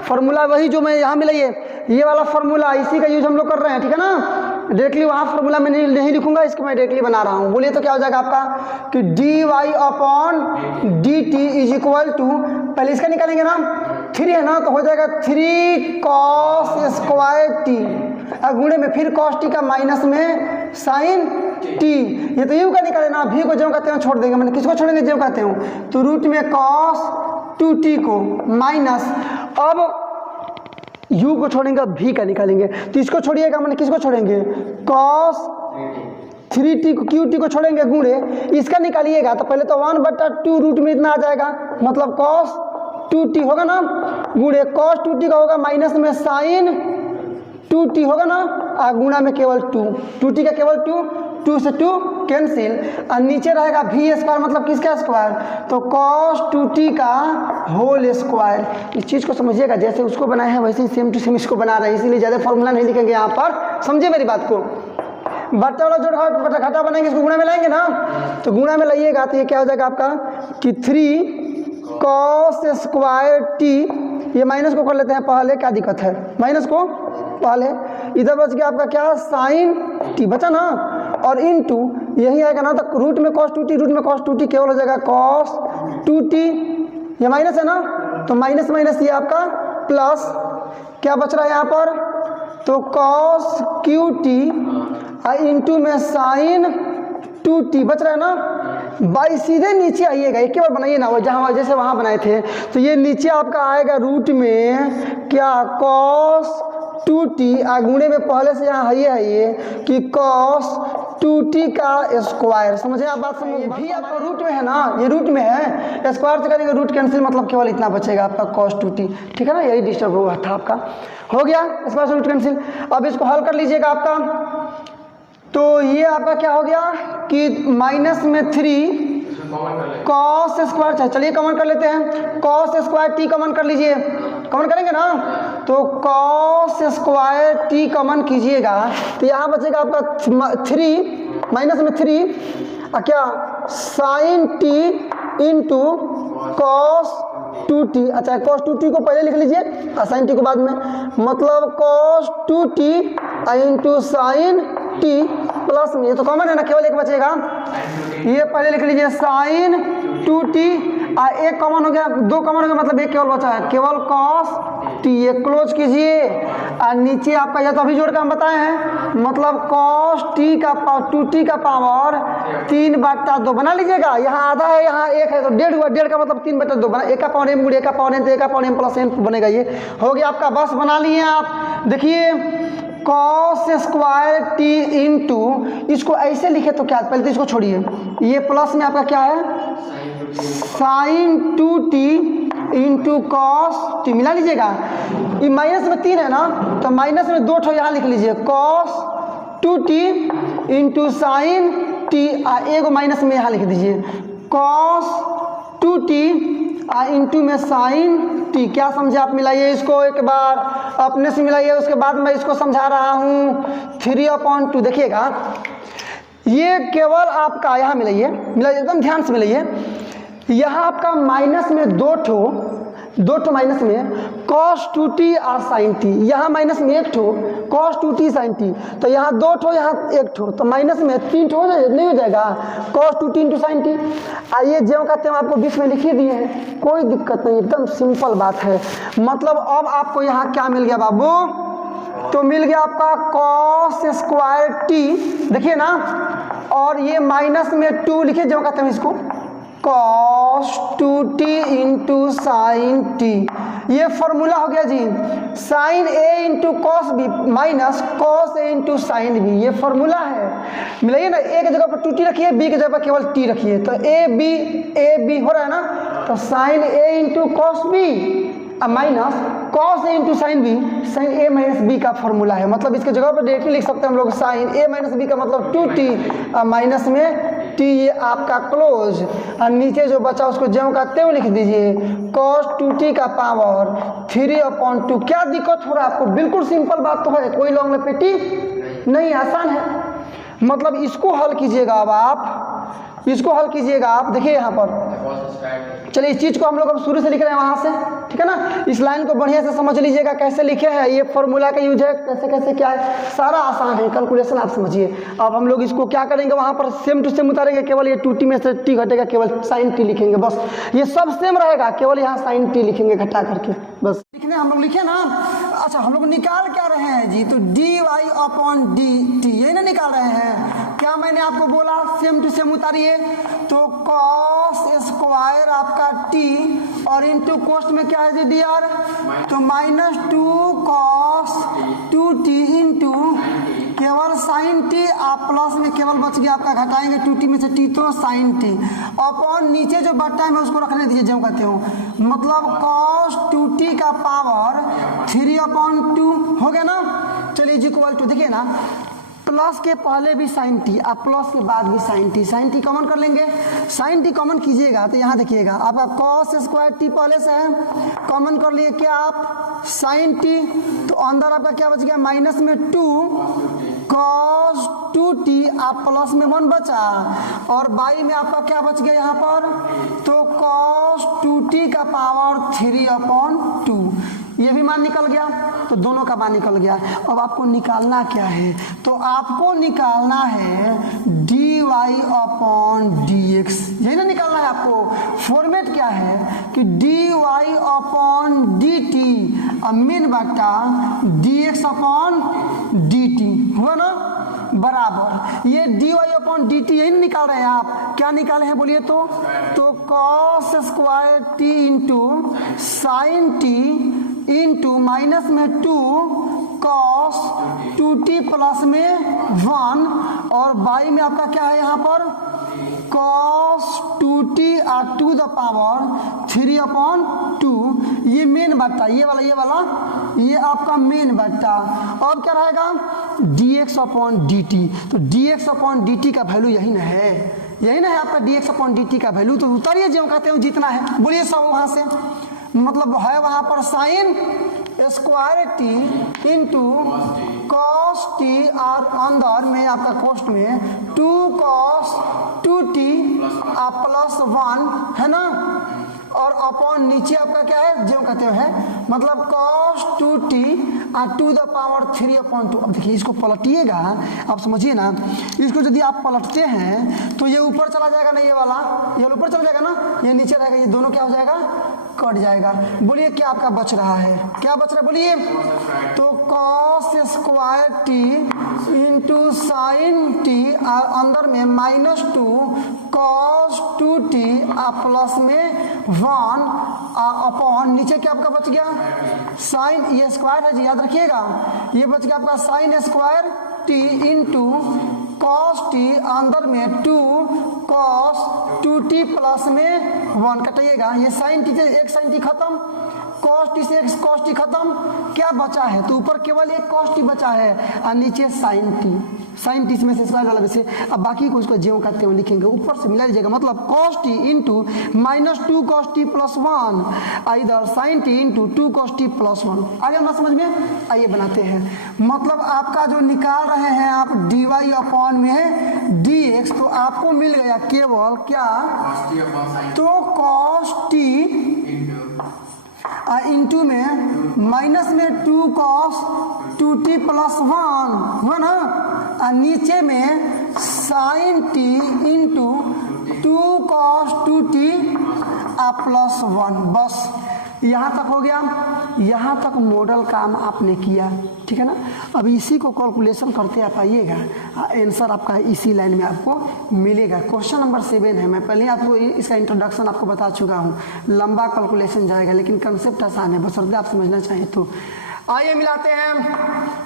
फॉर्मूला वही जो मैं यहाँ मिलाइए, ये वाला फॉर्मूला इसी का यूज हम लोग कर रहे हैं, ठीक है ना? डायरेक्टली वहाँ फॉर्मूला में नहीं लिखूंगा, इसको मैं डायरेक्टली बना रहा हूँ। बोलिए तो क्या हो जाएगा आपका कि dy upon dt is equal to, पहले इसका निकालेंगे ना, 3 है ना, तो हो जाएगा 3 cos स्क्वायर t, गुणे में फिर cos t का माइनस में sin t, ये तो u का निकाले ना, v को जो कहते हैं छोड़ देंगे, मैंने किसको छोड़ेंगे, जो कहते हैं, तो रूट में cos 2t को माइनस, अब u को छोड़ेंगे v का निकालेंगे, तो इसको छोड़िएगा, मैंने किसको छोड़ेंगे, cos 3t को QT को छोड़ेंगे, गुणे इसका निकालिएगा, तो पहले तो 1/2 रूट में इतना आ जाएगा, मतलब cos 2t होगा ना, गुणे cos 2t का होगा माइनस में sin 2t होगा ना, गुणा में केवल 2t का केवल 2 से 2 कैंसिल, और नीचे रहेगा v स्क्वायर, मतलब किसका स्क्वायर, तो cos 2t का होल स्क्वायर। इस चीज़ को समझिएगा, जैसे उसको बनाए हैं वैसे ही सेम टू सेम इसको बना रहे हैं, इसीलिए ज़्यादा फॉर्मूला नहीं लिखेंगे यहाँ पर, समझिए मेरी बात को। बट्टा वाला जोड़ घटा बनाएंगे, इसको गुणा में लाएंगे ना, तो गुणा में लाइएगा तो ये क्या हो जाएगा आपका कि 3 cos स्क्वायर t, ये माइनस को कर लेते हैं पहले, क्या दिक्कत है, माइनस को पहले, इधर बच गया आपका क्या sin t बचा ना, और इनटू यही आएगा ना, तो रूट में cos 2t केवल हो जाएगा cos 2t, ये माइनस है ना, तो माइनस माइनस ये आपका प्लस, क्या बच रहा है यहाँ पर, तो कॉस क्यू टी इंटू में साइन 2t बच रहा है ना। बाई सीधे नीचे आइएगा, एक बार बनाइए ना, वो जहाँ जैसे वहाँ बनाए थे, तो ये नीचे आपका आएगा रूट में क्या कॉस 2t, गुणे में पहले से यहाँ है ये कि कॉस 2t का स्क्वायर। समझे आप बात? समझिए भी आपका रूट में है ना, ये रूट में है, स्क्वायर से करेंगे रूट कैंसिल, मतलब केवल इतना बचेगा आपका कॉस 2t, ठीक है ना, यही डिस्टर्ब हुआ था आपका, हो गया स्क्वायर से रूट कैंसिल। अब इसको हल कर लीजिएगा आपका, तो ये आपका क्या हो गया कि माइनस में 3 कॉस स्क्वायर, चलिए कॉमन कर लेते हैं, कॉस स्क्वायर टी कॉमन कर लीजिए, कॉमन करेंगे ना, तो कॉस स्क्वायर टी कॉमन कीजिएगा, तो यहाँ बचेगा आपका 3 माइनस में 3 क्या sign t into cos 2t। अच्छा कॉस 2t को पहले लिख लीजिए और साइन टी को बाद में, मतलब cos 2t into sine T plus में, ये तो कॉमन है ना, केवल एक बचेगा, ये पहले लिख लीजिए साइन 2t, एक कॉमन हो गया, 2 कॉमन हो गया, मतलब एक केवल बचा है, केवल कॉस टी, ये क्लोज कीजिए और नीचे आपका यह तो अभी जोड़ के हम बताए हैं, मतलब कॉस टी का 2t का पावर 3/2 बना लीजिएगा, यहाँ आधा है यहाँ 1 है, तो 1.5 हुआ, 1.5 का मतलब 3/2 बना, 1 का पावर m गुणे 1 का पावर n, तो 1 का पावर m प्लस n बनेगा, ये हो गया आपका, बस बना लिए आप। देखिए कॉस स्क्वायर टी इंटू, इसको ऐसे लिखे तो क्या, पहले तो इसको छोड़िए, ये प्लस में आपका क्या है sign 2t into cos T, मिला लीजिएगा, ये माइनस में 3 है ना, तो माइनस में 2 ठो यहाँ लिख लीजिए, cos 2t into sine T, एक माइनस में यहाँ लिख दीजिए कॉस 2t इंटू में साइन टी। क्या समझे आप? मिलाइए इसको एक बार, अपने से मिलाइए, उसके बाद मैं इसको समझा रहा हूँ। 3/2 देखिएगा, ये केवल आपका यहाँ मिलाइए, एकदम ध्यान से मिलाइए, यहाँ आपका माइनस में 2 ठो माइनस में cos 2t और sin t, यहाँ माइनस में 1 ठो cos 2t sin t, तो यहाँ 2 ठो यहाँ 1 ठो, तो माइनस में 3 ठो नहीं हो जाएगा cos 2t into sine T. आइए जो कहते हैं आपको बीच में लिख ही दिए हैं, कोई दिक्कत नहीं, एकदम सिंपल बात है। मतलब अब आपको यहाँ क्या मिल गया बाबू, तो मिल गया आपका cos स्क्वायर टी, देखिए ना, और ये माइनस में 2 लिखिए, जो कहते हैं इसको cos 2t into sine T, ये फॉर्मूला हो गया जी, sine A into cos B minus cos A into sine B, ये फॉर्मूला है। मिलाइए ना, ए की जगह पर 2t रखिए, बी की जगह पर केवल t रखिए, तो ए बी हो रहा है ना, तो sine A into cos B minus cos A into sine B, sine A minus B का फॉर्मूला है। मतलब इसके जगह पर डायरेक्टली लिख सकते हैं हम लोग, साइन ए माइनस बी का मतलब 2t माइनस में t, ये आपका क्लोज, और नीचे जो बचा उसको ज्यों का त्यों लिख दीजिए, cos 2t का पावर 3/2। क्या दिक्कत हो रहा है आपको? बिल्कुल सिंपल बात तो है, कोई लॉन्ग लपेटी नहीं, आसान है। मतलब इसको हल कीजिएगा, अब आप इसको हल कीजिएगा, आप देखिए यहाँ पर, चलिए इस चीज़ को हम लोग अब शुरू से लिख रहे हैं वहाँ से, ठीक है ना, इस लाइन को बढ़िया से समझ लीजिएगा कैसे लिखे हैं, ये फॉर्मूला का यूज है, कैसे कैसे क्या है, सारा आसान है, कैलकुलेशन आप समझिए। अब हम लोग इसको क्या करेंगे, वहाँ पर सेम टू सेम उतारेंगे, केवल ये 2t में से t घटेगा, केवल साइन टी लिखेंगे, बस ये सब सेम रहेगा, केवल यहाँ साइन टी लिखेंगे घटा करके, बस लिखने हम लोग लिखे ना। अच्छा हम लोग निकाल क्या रहे हैं जी, तो dy/dt, ये ना निकाल रहे हैं, क्या मैंने आपको बोला सेम टू सेम उतारिए, तो cos स्क्वायर आपका t और इंटू कोस्ट में क्या है जी dr, तो -2 cos 2t इंटू केवल साइन टी, आप प्लस में केवल बच गया आपका, घटाएंगे 2t में से t, तो साइन टी अपॉन नीचे जो बट्टा है मैं उसको रखने दीजिए जो कहते हो, मतलब cos 2t का पावर 3/2 हो गया ना। चलिए जी इक्वल टू, देखिए ना, प्लस के पहले भी साइन टी, आप प्लस के बाद भी साइन टी कॉमन कर लेंगे, साइन टी कॉमन कीजिएगा तो यहाँ देखिएगा आपका cos स्क्वायर टी पहले से है, कॉमन कर लिए क्या आप साइन टी, तो अंदर आपका क्या बच गया माइनस में 2 cos 2t, आप प्लस में 1 बचा, और बाई में आपका क्या बच गया यहाँ पर, तो cos 2t का पावर 3/2, ये भी मान निकल गया, तो दोनों का मान निकल गया। अब आपको निकालना क्या है, तो आपको निकालना है dy/dt, अपॉन डी एक्स, यही ना निकालना है आपको। फॉर्मेट क्या है कि D Y upon D T mean बटा D x upon D T, हुआ ना बराबर ये D Y upon D T, यही निकाल रहे हैं आप। क्या निकाले हैं बोलिए तो cos square T into sine t into minus में 2 कॉस 2t प्लस में 1 और बाई में आपका क्या है यहाँ पर कॉस 2t और टू द पावर 3/2। ये मेन बट्टा, ये वाला ये आपका मेन बट्टा। अब क्या रहेगा dx अपॉन dt। तो dx अपॉन dt का वैल्यू यही ना है, यही ना है आपका dx अपॉन dt का वैल्यू। तो उतारिए जो कहते हो जितना है, बोलिए 100 वहां से, मतलब है वहां पर sine square T into cos T और अंदर में आपका कोष्ट में 2 cos 2t प्लस 1 है ना, और अपॉन नीचे आपका क्या है जो कहते हैं मतलब cos 2t और टू द पावर 3/2। अब देखिए इसको पलटिएगा, आप समझिए ना, इसको यदि आप पलटते हैं तो ये ऊपर चला जाएगा ना, ये वाला ये ऊपर चला जाएगा ना, ये नीचे रहेगा, ये दोनों क्या हो जाएगा कट जाएगा। बोलिए क्या आपका बच रहा है, क्या बच रहा है बोलिए तो cos square T into sine T और अंदर में -2 cos 2t प्लस में 1 अपॉन नीचे क्या आपका बच गया साइन, ये स्क्वायर है जी याद रखिएगा, ये बच गया आपका sine square T into cos T अंदर में 2 cos 2t प्लस में 1 कटिएगा, ये साइन टी से एक साइन टी खत्म, cos टी से एक cos टी खत्म, क्या बचा है तो ऊपर केवल एक cos टी बचा है और नीचे साइन टी इसमें से स्क्वायर वाला वैसे। अब बाकी को इसको ज्यों करते हुए लिखेंगे, ऊपर से मिला लीजिएगा, मतलब cos t into -2 cos t plus 1 इधर sine t into 2 cos t plus 1। आगे ना समझ में, आइए बनाते हैं। मतलब आपका जो निकाल रहे हैं आप डी वाई अपॉन में डी एक्स, तो आपको मिल गया केवल क्या तो cos टी इंटू में माइनस में 2 cos 2t प्लस 1 हुआ ना, और नीचे में sine t into 2 cos 2t plus 1। बस यहाँ तक हो गया, यहाँ तक मॉडल काम आपने किया, ठीक है ना। अब इसी को कैलकुलेशन करते आप आइएगा, आंसर आपका इसी लाइन में आपको मिलेगा। क्वेश्चन नंबर 7 है, मैं पहले आपको इसका इंट्रोडक्शन आपको बता चुका हूँ, लंबा कैलकुलेशन जाएगा लेकिन कंसेप्ट आसान है, बस आप समझना चाहें तो। आइए मिलाते हैं,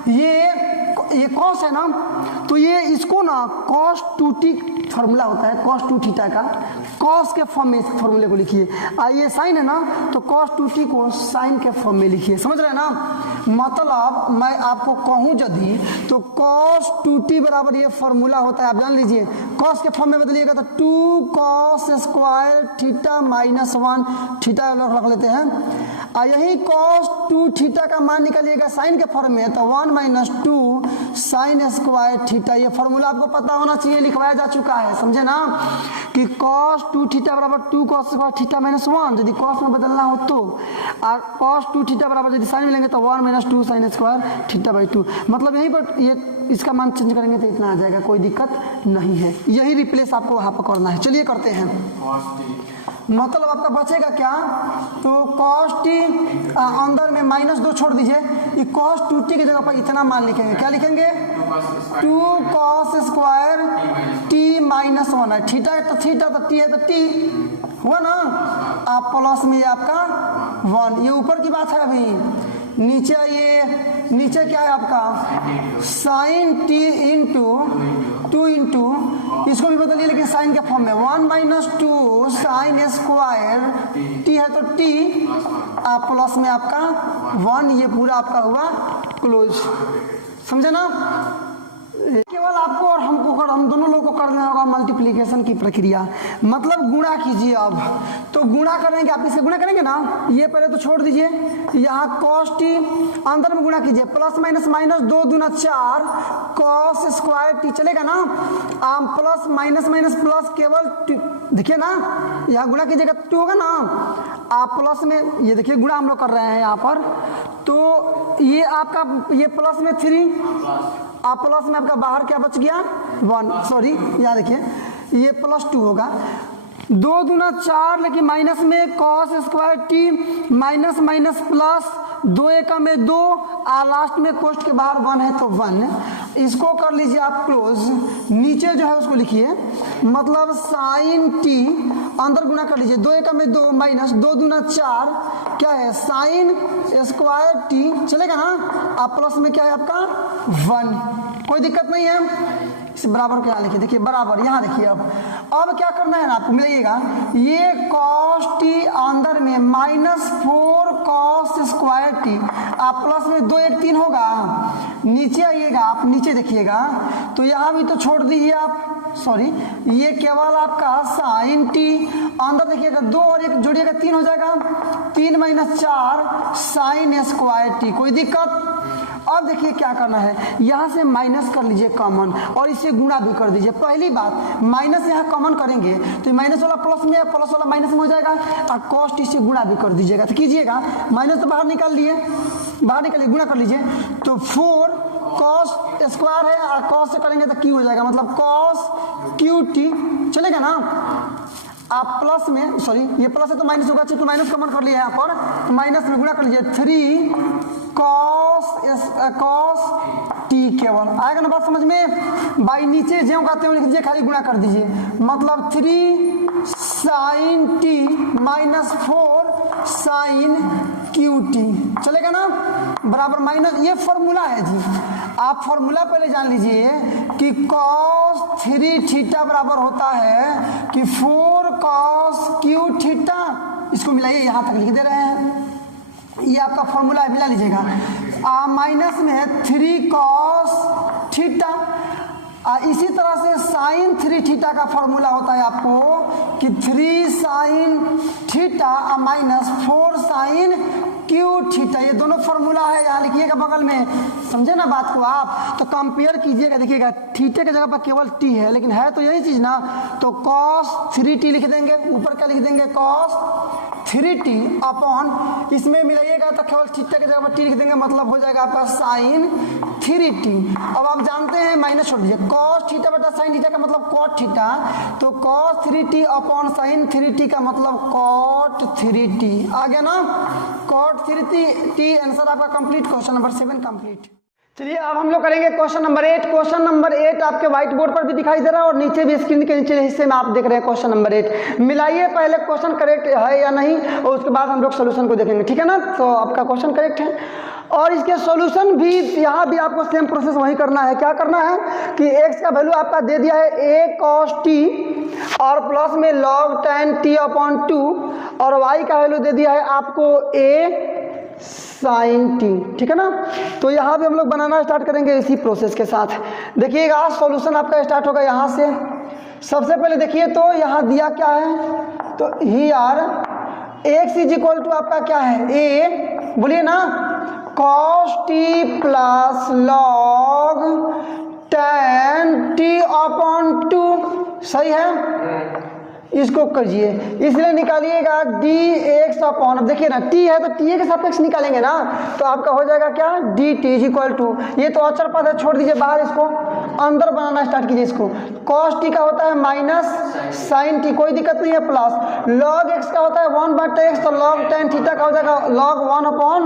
ये कॉस है ना, तो ये इसको ना cos 2t फार्मूला होता है cos 2 थीटा का, cos के फॉर्म में इस फार्मूले को लिखिए। ये साइन है ना, तो cos 2t को साइन के फॉर्म में लिखिए, समझ रहे हैं ना। मतलब मैं आपको कहूँ यदि तो cos 2t बराबर ये फार्मूला होता है, आप जान लीजिए, cos के फॉर्म में बदलिएगा तो 2 cos स्क्वायर थीटा -1 थीटा रख लेते हैं, और यही cos 2 थीटा का मान निकालिएगा साइन के फॉर्म में, तो 1 - 2 साइन स्क्वायर थीटा। ये फार्मूला आपको पता होना चाहिए, लिखवाया जा चुका है, समझे ना, कि cos 2 थीटा बराबर 2 cos स्क्वायर थीटा -1, यदि cos में बदलना हो तो, और cos 2 थीटा बराबर यदि साइन में लेंगे तो 1 - 2 साइन स्क्वायर थीटा बाई 2। मतलब यहीं पर ये इसका मान चेंज करेंगे तो इतना आ जाएगा, कोई दिक्कत नहीं है, यही रिप्लेस आपको वहाँ पर करना है। चलिए करते हैं, मतलब आपका बचेगा क्या तो cos t अंदर में -2 छोड़ दीजिए, ये cos 2t की जगह पर इतना मान लिखेंगे, क्या लिखेंगे 2 cos स्क्वायर t -1 है, थीटा तो t है तो t हुआ ना, आप प्लस में ये आपका 1, ये ऊपर की बात है। अभी नीचे क्या है आपका साइन t इंटू 2 इंटू, इसको भी बदलिए लेकिन साइन के फॉर्म में 1 - 2 साइन स्क्वायर t है तो t प्लस में आपका 1, ये पूरा आपका हुआ क्लोज, समझे ना। केवल आपको और हमको हम दोनों लोगों को करना होगा मल्टीप्लिकेशन की प्रक्रिया, मतलब गुणा कीजिए। अब तो गुणा करेंगे, आप इससे गुणा करेंगे ना, ये पहले तो छोड़ दीजिए, यहाँ cos t अंदर में गुणा कीजिए, प्लस माइनस 2 दूना 4 cos स्क्वायर t चलेगा ना, प्लस माइनस प्लस केवल देखिए ना, यहाँ गुणा कीजिएगा 2 होगा ना, आप प्लस में ये देखिए गुणा हम लोग कर रहे हैं यहाँ पर, तो ये आपका ये प्लस में 3 प्लस में आपका बाहर क्या बच गया 1, सॉरी यहाँ देखिए ये +2 होगा, 2 दूना 4, लेकिन माइनस में cos square T minus minus plus 2 एकम में 2 और लास्ट में कोष्ट के बाहर 1 है तो 1। इसको कर लीजिए आप क्लोज, नीचे जो है उसको लिखिए, मतलब साइन टी अंदर गुना कर लीजिए, 2 एकम में 2 माइनस 2 दूना 4 क्या है साइन स्क्वायर टी, चलेगा ना। आप प्लस में क्या है आपका 1, कोई दिक्कत नहीं है। इस बराबर क्या लिखिए, देखिए बराबर, यहाँ देखिए अब क्या करना है ना आपको मिलेगा, ये cos टी अंदर में -4 cos स्क्वायर टी, आप प्लस में 2 1 3 होगा, नीचे आइएगा आप, नीचे देखिएगा तो यहाँ भी तो छोड़ दीजिए आप, सॉरी ये केवल आपका साइन टी, अंदर देखिएगा 2 और 1 जोड़िएगा 3 हो जाएगा, 3 - 4 साइन स्क्वायर टी, कोई दिक्कत। अब देखिए क्या करना है, यहाँ से माइनस कर लीजिए कॉमन और इसे गुणा भी कर दीजिए। पहली बात माइनस यहाँ कॉमन करेंगे तो माइनस वाला प्लस में, प्लस वाला माइनस में हो जाएगा, और कॉस्ट इसे गुणा भी कर दीजिएगा। तो कीजिएगा, माइनस तो बाहर निकाल लिए, बाहर निकालिए, गुणा कर लीजिए, तो 4 cos स्क्वायर है और cos से करेंगे तो क्यू हो जाएगा, मतलब cos क्यू टी, चलेगा ना। आप प्लस में, सॉरी ये प्लस है तो माइनस होगा, तो माइनस कॉमन कर लिया यहाँ पर, तो माइनस में गुणा कर लीजिए, 3 cos टी केवल आएगा ना, बात समझ में। बाई नीचे ज्यों कहते हैं लिख दीजिए, खाली गुणा कर दीजिए, मतलब 3 sine t -4 sine cube t, चलेगा ना, बराबर माइनस, ये फॉर्मूला है जी। आप फॉर्मूला पहले जान लीजिए कि cos 3 थीटा बराबर होता है कि 4 cos क्यू थीटा, इसको मिलाइए, यहाँ तक लिख दे रहे हैं, ये आपका फॉर्मूला है, मिला लीजिएगा। माइनस में है 3 cos थीटा, इसी तरह से साइन 3 थीटा का फॉर्मूला होता है आपको कि 3 sine theta -4 sine cube theta, ये दोनों फॉर्मूला है, यहाँ लिखिएगा बगल में, समझे ना बात को आप। तो कंपेयर कीजिएगा, देखिएगा थीटा की जगह पर केवल टी है, लेकिन है तो यही चीज ना, तो cos 3t लिख देंगे, ऊपर क्या लिख देंगे cos 3t अपॉन, इसमें मिलाइएगा तो केवल थीटा की जगह पर टी लिख देंगे, मतलब हो जाएगा आपका साइन 3t। अब आप जानते हैं माइनस छोड़ दीजिए, cos थीटा बटा साइन थीटा का मतलब cot थीटा, तो cos 3t upon sine 3t का मतलब cot 3t, आ गया ना, cot 3t। आंसर आपका कंप्लीट, क्वेश्चन नंबर 7 कंप्लीट। चलिए अब हम लोग करेंगे क्वेश्चन नंबर 8। क्वेश्चन नंबर 8 आपके व्हाइट बोर्ड पर भी दिखाई दे रहा है और नीचे भी स्क्रीन के नीचे हिस्से में आप देख रहे हैं क्वेश्चन नंबर 8। मिलाइए पहले क्वेश्चन करेक्ट है या नहीं, और उसके बाद हम लोग सोल्यूशन को देखेंगे, ठीक है ना। तो आपका क्वेश्चन करेक्ट है और इसके सॉल्यूशन भी यहाँ भी आपको सेम प्रोसेस वही करना है। क्या करना है कि x का वैल्यू आपका दे दिया है a cos t और प्लस में log tan t अपॉन 2, और y का वैल्यू दे दिया है आपको a sin t, ठीक है ना। तो यहाँ भी हम लोग बनाना स्टार्ट करेंगे इसी प्रोसेस के साथ। देखिएगा सॉल्यूशन आपका स्टार्ट होगा यहाँ से। सबसे पहले देखिए तो यहाँ दिया क्या है, तो here x is equal to आपका क्या है a, बोलिए ना, cos t plus log tan t upon 2, सही है। इसको करिए, इसलिए निकालिएगा dx अपॉन, अब देखिए ना t है तो t के सापेक्ष निकालेंगे ना, तो आपका हो जाएगा क्या dt इज इक्वल टू, ये तो अचर पद है, छोड़ दीजिए बाहर, इसको अंदर बनाना स्टार्ट कीजिए। इसको cos t का होता है माइनस साइन t, कोई दिक्कत नहीं है, प्लस log x का होता है 1/x, तो log tan थीटा का हो जाएगा log 1 अपॉन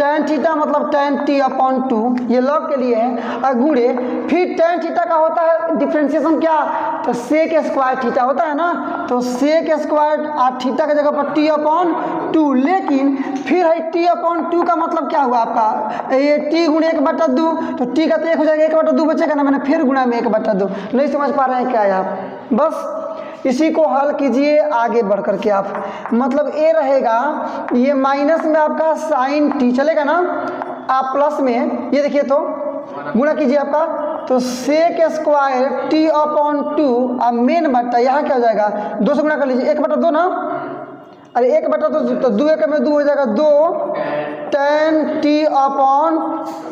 tan थीटा, मतलब tan t अपॉन 2, ये log के लिए है, और गुणे फिर tan थीटा का होता है डिफ्रेंसिएशन क्या, तो sec स्क्वायर थीटा होता है ना, तो sec स्क्वायर और थीटा की जगह पर t अपॉन 2, लेकिन फिर है t अपॉन 2 का मतलब क्या हुआ आपका, ये t गुणे 1/2, तो t का तो 1 हो जाएगा, 1/2 बचेगा ना, मैंने फिर गुणा में 1/2, नहीं समझ पा रहे हैं क्या आप, बस इसी को हल कीजिए आगे बढ़ करके आप, मतलब a रहेगा ये माइनस में आपका साइन t, चलेगा ना, आप प्लस में ये देखिए तो गुणा कीजिए आपका, तो sec स्क्वायर t अपॉन 2 अब मेन बट्टा, यहाँ क्या हो जाएगा 2 से गुणा कर लीजिए, 1/2 ना, अरे 1/2 तो 2 1 में 2 हो जाएगा 2 tan t अपॉन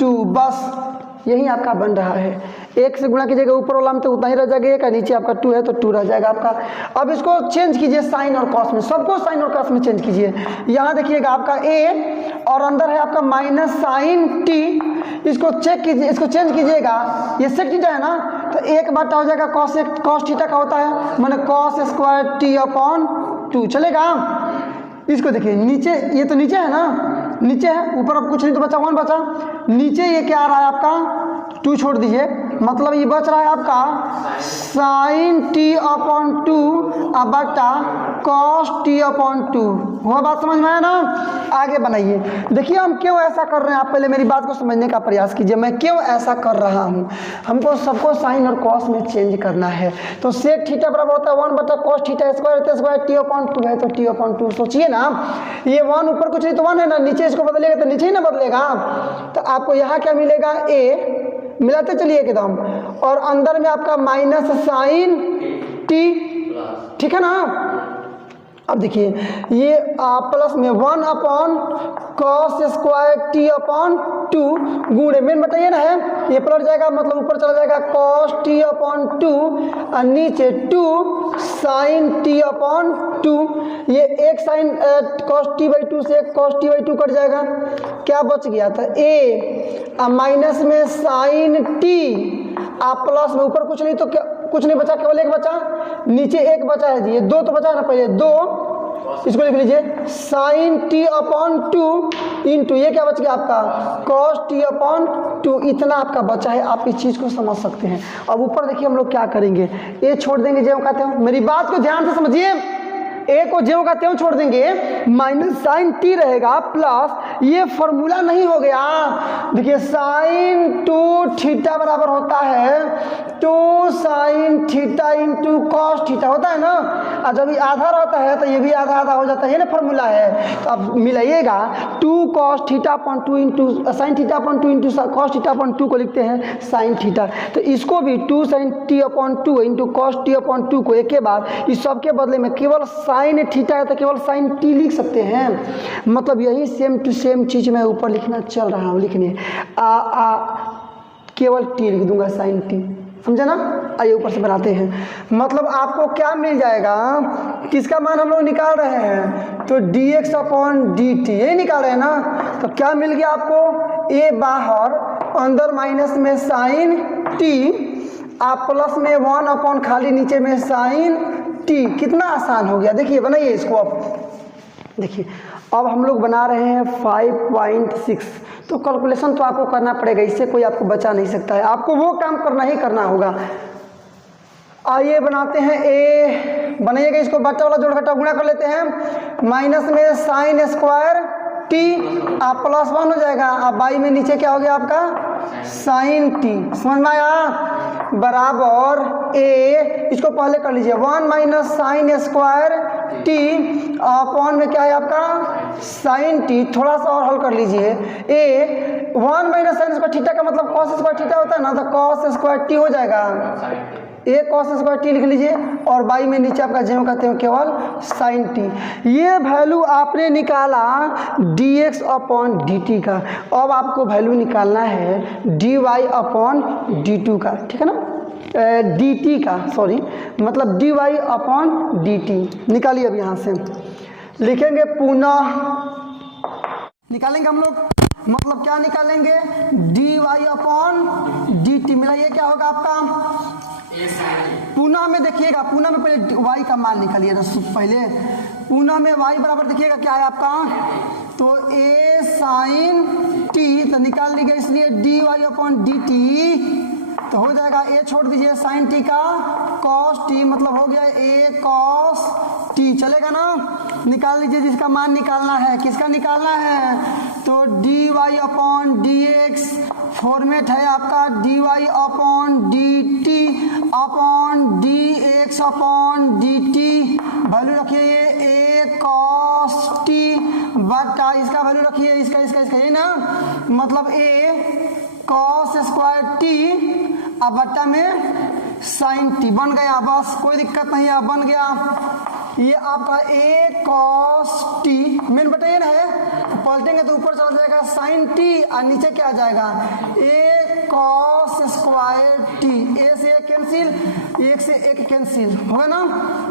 2, बस यही आपका बन रहा है। 1 से गुणा कीजिएगा ऊपर वाला में तो उतना ही रह जाएगा, एक नीचे आपका 2 है तो 2 रह जाएगा आपका। अब इसको चेंज कीजिए साइन और कॉस में, सबको साइन और कॉस में चेंज कीजिए। यहाँ देखिएगा आपका a और अंदर है आपका माइनस साइन टी, इसको चेक कीजिए, इसको चेंज कीजिएगा, ये सेक थीटा है ना, तो 1 हो जाएगा कॉस थीटा का होता है, मैंने कॉस स्क्वायर टी अपॉन 2 चलेगा। इसको देखिए नीचे, ये तो नीचे है ना, नीचे है, ऊपर अब कुछ नहीं तो बचा 1 बचा, नीचे ये क्या आ रहा है आपका 2 छोड़ दीजिए, मतलब ये बच रहा है आपका साइन टी अपॉन 2 अब बटा कॉस टी अपॉन 2। हुआ बात समझ में आया ना? आगे बनाइए। देखिए हम क्यों ऐसा कर रहे हैं, आप पहले मेरी बात को समझने का प्रयास कीजिए, मैं क्यों ऐसा कर रहा हूँ। हमको सबको साइन और कॉस में चेंज करना है, तो सेक थीटा बराबर होता है 1 बटा cos theta square T upon 2 है तो टी अपॉन 2। सोचिए ना, ये 1 ऊपर कुछ नहीं तो 1 है ना, नीचे इसको बदलेगा तो नीचे ही ना बदलेगा, तो आपको यहाँ क्या मिलेगा a मिलाते चलिए एकदम, और अंदर में आपका माइनस साइन टी, ठीक है ना। अब देखिए ये प्लस में 1 upon cos square T upon 2 गुणे मेन बताइए ना है, ये पलट जाएगा मतलब ऊपर चला जाएगा कॉस टी अपॉन 2 और नीचे 2 साइन टी अपॉन 2। ये एक साइन कॉस टी बाई 2 से एक कॉस टी बाई 2 कट जाएगा, क्या बच गया था a माइनस में साइन टी आप प्लस में ऊपर कुछ नहीं तो क्या कुछ नहीं बचा, केवल 1 बचा, नीचे 1 बचा है जी, ये 2 तो बचा है ना, पहले 2 इसको लिख लीजिए साइन टी अपॉन 2 इंटू ये क्या बच गया आपका कॉस टी अपॉन 2, इतना आपका बचा है। आप इस चीज़ को समझ सकते हैं। अब ऊपर देखिए हम लोग क्या करेंगे, ये छोड़ देंगे जो कहते हो, मेरी बात को ध्यान से समझिए, ए को ज्यों का त्यों छोड़ देंगे, माइनस साइन टी रहेगा प्लस ये फॉर्मूला नहीं हो गया। देखिए साइन 2 थीटा बराबर होता है 2 sine theta into cos theta होता है ना, और जब ये आधा रहता है तो ये भी आधा आधा हो जाता है, ये ना फॉर्मूला है। तो अब मिलाइएगा 2 cos theta upon 2 into sine theta upon 2 into cos theta upon 2 को लिखते हैं साइन थीटा, तो इसको भी 2 sine t upon 2 into cos t upon 2 को एक के बाद इस सब के बदले में केवल साइन थीटा है तो केवल साइन टी लिख सकते हैं। मतलब यही सेम टू सेम चीज़ मैं ऊपर लिखना चल रहा हूँ, लिखने केवल टी लिख दूंगा साइन टी, समझे ना। आइए ऊपर से बनाते हैं, मतलब आपको क्या मिल जाएगा, किसका मान हम लोग निकाल रहे हैं तो dx अपॉन dt यही निकाल रहे हैं ना। तो क्या मिल गया आपको, a बाहर अंदर माइनस में साइन टी आप प्लस में 1 अपॉन खाली नीचे में साइन टी, कितना आसान हो गया। देखिए बनाइए इसको, अब देखिए अब हम लोग बना रहे हैं 5.6, तो कैलकुलेशन तो आपको करना पड़ेगा, इससे कोई आपको बचा नहीं सकता है, आपको वो काम करना ही करना होगा। आइए बनाते हैं a, बनाइएगा इसको बच्चा वाला जोड़ घटा गुणा कर लेते हैं, माइनस में साइन स्क्वायर टी आप प्लस 1 हो जाएगा, अब बाई में नीचे क्या हो गया आपका साइन टी, समझ में आया, बराबर a, इसको पहले कर लीजिए 1 minus sine square T upon में क्या है आपका साइन टी, थोड़ा सा और हल कर लीजिए a 1 minus sine square theta का मतलब कॉस स्क्वायर थीटा होता है ना, तो कॉस स्क्वायर टी हो जाएगा, ए कॉस स्क्वायर टी लिख लीजिए, और बाई में नीचे आपका ज्यों कहते हैं केवल साइन टी। ये वैल्यू आपने निकाला dx अपॉन dt का, अब आपको वैल्यू निकालना है dy अपॉन d2 का, ठीक है ना, dt का सॉरी, मतलब dy अपॉन dt निकालिए। अब यहाँ से लिखेंगे पुनः, निकालेंगे हम लोग, मतलब क्या निकालेंगे dy अपॉन dt, मिलाइए क्या होगा आपका पुनः में, देखिएगा पुनः में पहले y का मान निकालिए, तो पहले पुनः में y बराबर देखिएगा क्या है आपका, तो a साइन t तो निकाल लीजिए, इसलिए dy अपॉन dt तो हो जाएगा a छोड़ दीजिए साइन t का cos t, मतलब हो गया a cos t, चलेगा ना। निकाल लीजिए जिसका मान निकालना है, किसका निकालना है तो dy अपॉन dx, फॉर्मेट है आपका dy upon dt upon dx upon dt, value रखिए ये a cos t बटा इसका वैल्यू रखिए इसका इसका इसका, ये ना मतलब a cos स्क्वायर t अब बट्टा में साइन टी बन गया, बस कोई दिक्कत नहीं है, बन गया। ये आपका a cos t मेन बटा ये ना है, पलटेंगे तो ऊपर चला जाएगा साइन टी और नीचे क्या आ जाएगा a कॉस स्क्वायर टी, ए से एक कैंसिल, एक से एक कैंसिल हो गया ना,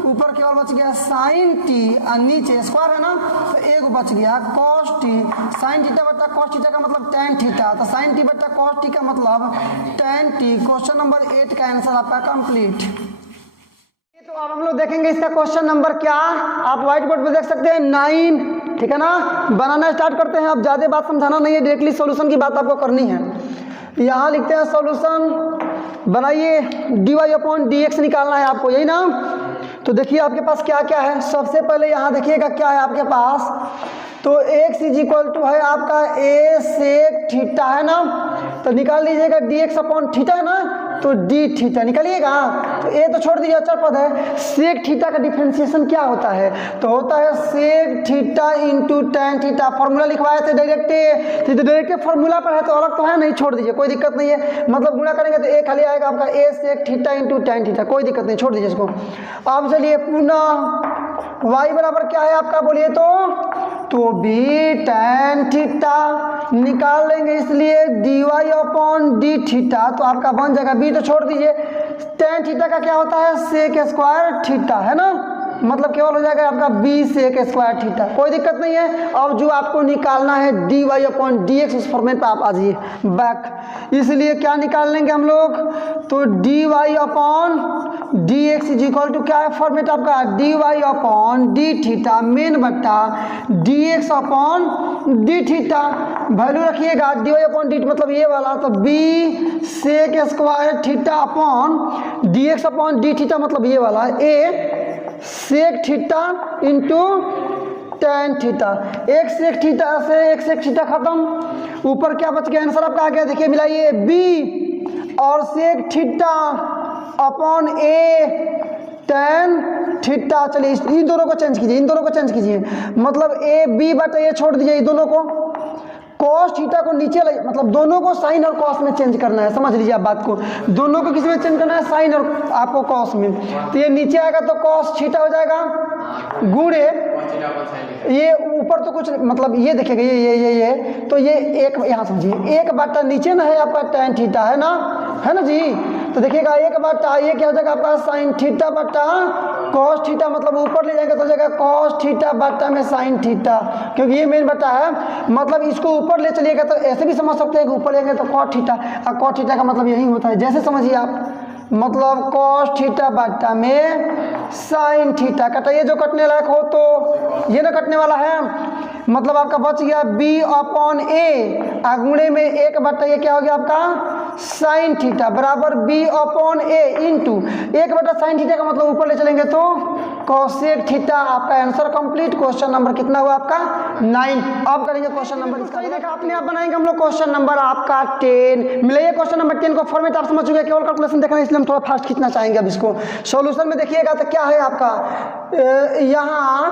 ऊपर केवल बच गया साइन टी और नीचे स्क्वायर है ना, तो एक बच गया कॉस टी। साइन थीटा बटा कॉस थीटा का मतलब टेन थीटा, तो साइन टी बटा कॉस टी का मतलब टेन टी। क्वेश्चन नंबर 8 का आंसर आपका कंप्लीट। तो अब हम लोग देखेंगे इसका क्वेश्चन नंबर क्या, आप व्हाइट बोर्ड पे देख सकते हैं 9, ठीक है ना। बनाना स्टार्ट करते हैं, अब ज़्यादा बात समझाना नहीं है, डायरेक्टली सॉल्यूशन की बात आपको करनी है। यहाँ लिखते हैं सॉल्यूशन बनाइए, dy/dx निकालना है आपको, यही ना। तो देखिए आपके पास क्या क्या है, सबसे पहले यहाँ देखिएगा क्या है आपके पास, तो x = है आपका a sec थीटा है ना, तो निकाल लीजिएगा dx/थीटा है ना, तो d थीटा निकालिएगा। तो a तो छोड़ दीजिए, अच्छा पद है। सेक थीटा का डिफरेंशिएशन क्या होता है, तो होता है sec theta into tan theta. Formula लिखवाए थे डायरेक्ट, तो डायरेक्ट फॉर्मूला पर है तो अलग तो है नहीं, छोड़ दीजिए, कोई दिक्कत नहीं है। मतलब गुणा करेंगे तो a खाली आएगा आपका a sec theta into tan theta, कोई दिक्कत नहीं, छोड़ दीजिए इसको। अब चलिए पुनः y बराबर क्या है आपका, बोलिए तो b tan थीटा निकाल लेंगे, इसलिए dy/d थीटा, तो आपका बन जाएगा b तो छोड़ दीजिए। tan थीटा का क्या होता है, सेक स्क्वायर थीटा है ना, मतलब केवल हो जाएगा आपका b सेक स्क्वायर थीटा, कोई दिक्कत नहीं है। अब जो आपको निकालना है dy/dx, उस फॉर्मेट पे आप आ जाइए बैक, इसलिए क्या निकाल लेंगे हम लोग, तो dy/dx = क्या है फॉर्मेट आपका, dy/d थीटा मेन बट्टा dx/d थीटा। वैल्यू रखिएगा dy/d मतलब ये वाला, तो b sec square theta upon dx/d theta मतलब ये वाला a sec theta into tan theta. एक सेक थीटा से एक सेक थीटा खत्म, ऊपर क्या बच गया, आंसर आपका आ गया, देखिए मिलाइए b और sec theta upon a tan theta. चलिए इन दोनों को चेंज कीजिए, इन दोनों को चेंज कीजिए, मतलब a b बटा a छोड़ दीजिए, दोनों को कॉस थीटा को नीचे ले, मतलब दोनों को साइन और कॉस में चेंज करना है, समझ लीजिए आप बात को, दोनों को किसी में चेंज करना है, साइन और आपको कॉस में। तो ये नीचे आएगा तो कॉस थीटा हो जाएगा गुणे, ये ऊपर तो कुछ मतलब ये देखिएगा ये तो ये एक, यहाँ समझिए एक बटा नीचे ना है आपका टेन थीटा है ना जी, तो देखिएगा एक बटा ये क्या हो जाएगा आपका साइन थीटा बटा कॉस थीटा, मतलब ऊपर ले जाएंगे तो हो जाएगा कॉस थीटा बटा में साइन थीटा, क्योंकि ये मेन बटा है, मतलब इसको ऊपर ले चलिएगा तो ऐसे भी समझ सकते हैं कि ऊपर लेंगे तो कॉस थीटा, और कॉस थीटा का मतलब यही होता है, जैसे समझिए आप, मतलब कॉस थीटा बटा में साइन थीटा। कटाइए जो कटने लायक हो, तो ये ना कटने वाला है, मतलब आपका बच गया b/a, गुणे में एक बटा ये क्या हो गया आपका साइन थीटा बराबर b/a इंटू एक बटा साइन थीटा का मतलब ऊपर ले चलेंगे तो कोसेक थीटा। आपका आंसर कंप्लीट। क्वेश्चन नंबर कितना हुआ आपका 9। अब करेंगे क्वेश्चन नंबर इसका, देखा आपने, आप बनाएंगे हम लोग क्वेश्चन नंबर आपका 10। मिलाइए क्वेश्चन नंबर 10 को, फॉर्मेट आप समझ चुके, केवल कैलकुलेशन देखना, इसलिए हम थोड़ा फास्ट खींचना चाहेंगे अब इसको। सॉल्यूशन में देखिएगा तो क्या है आपका, यहाँ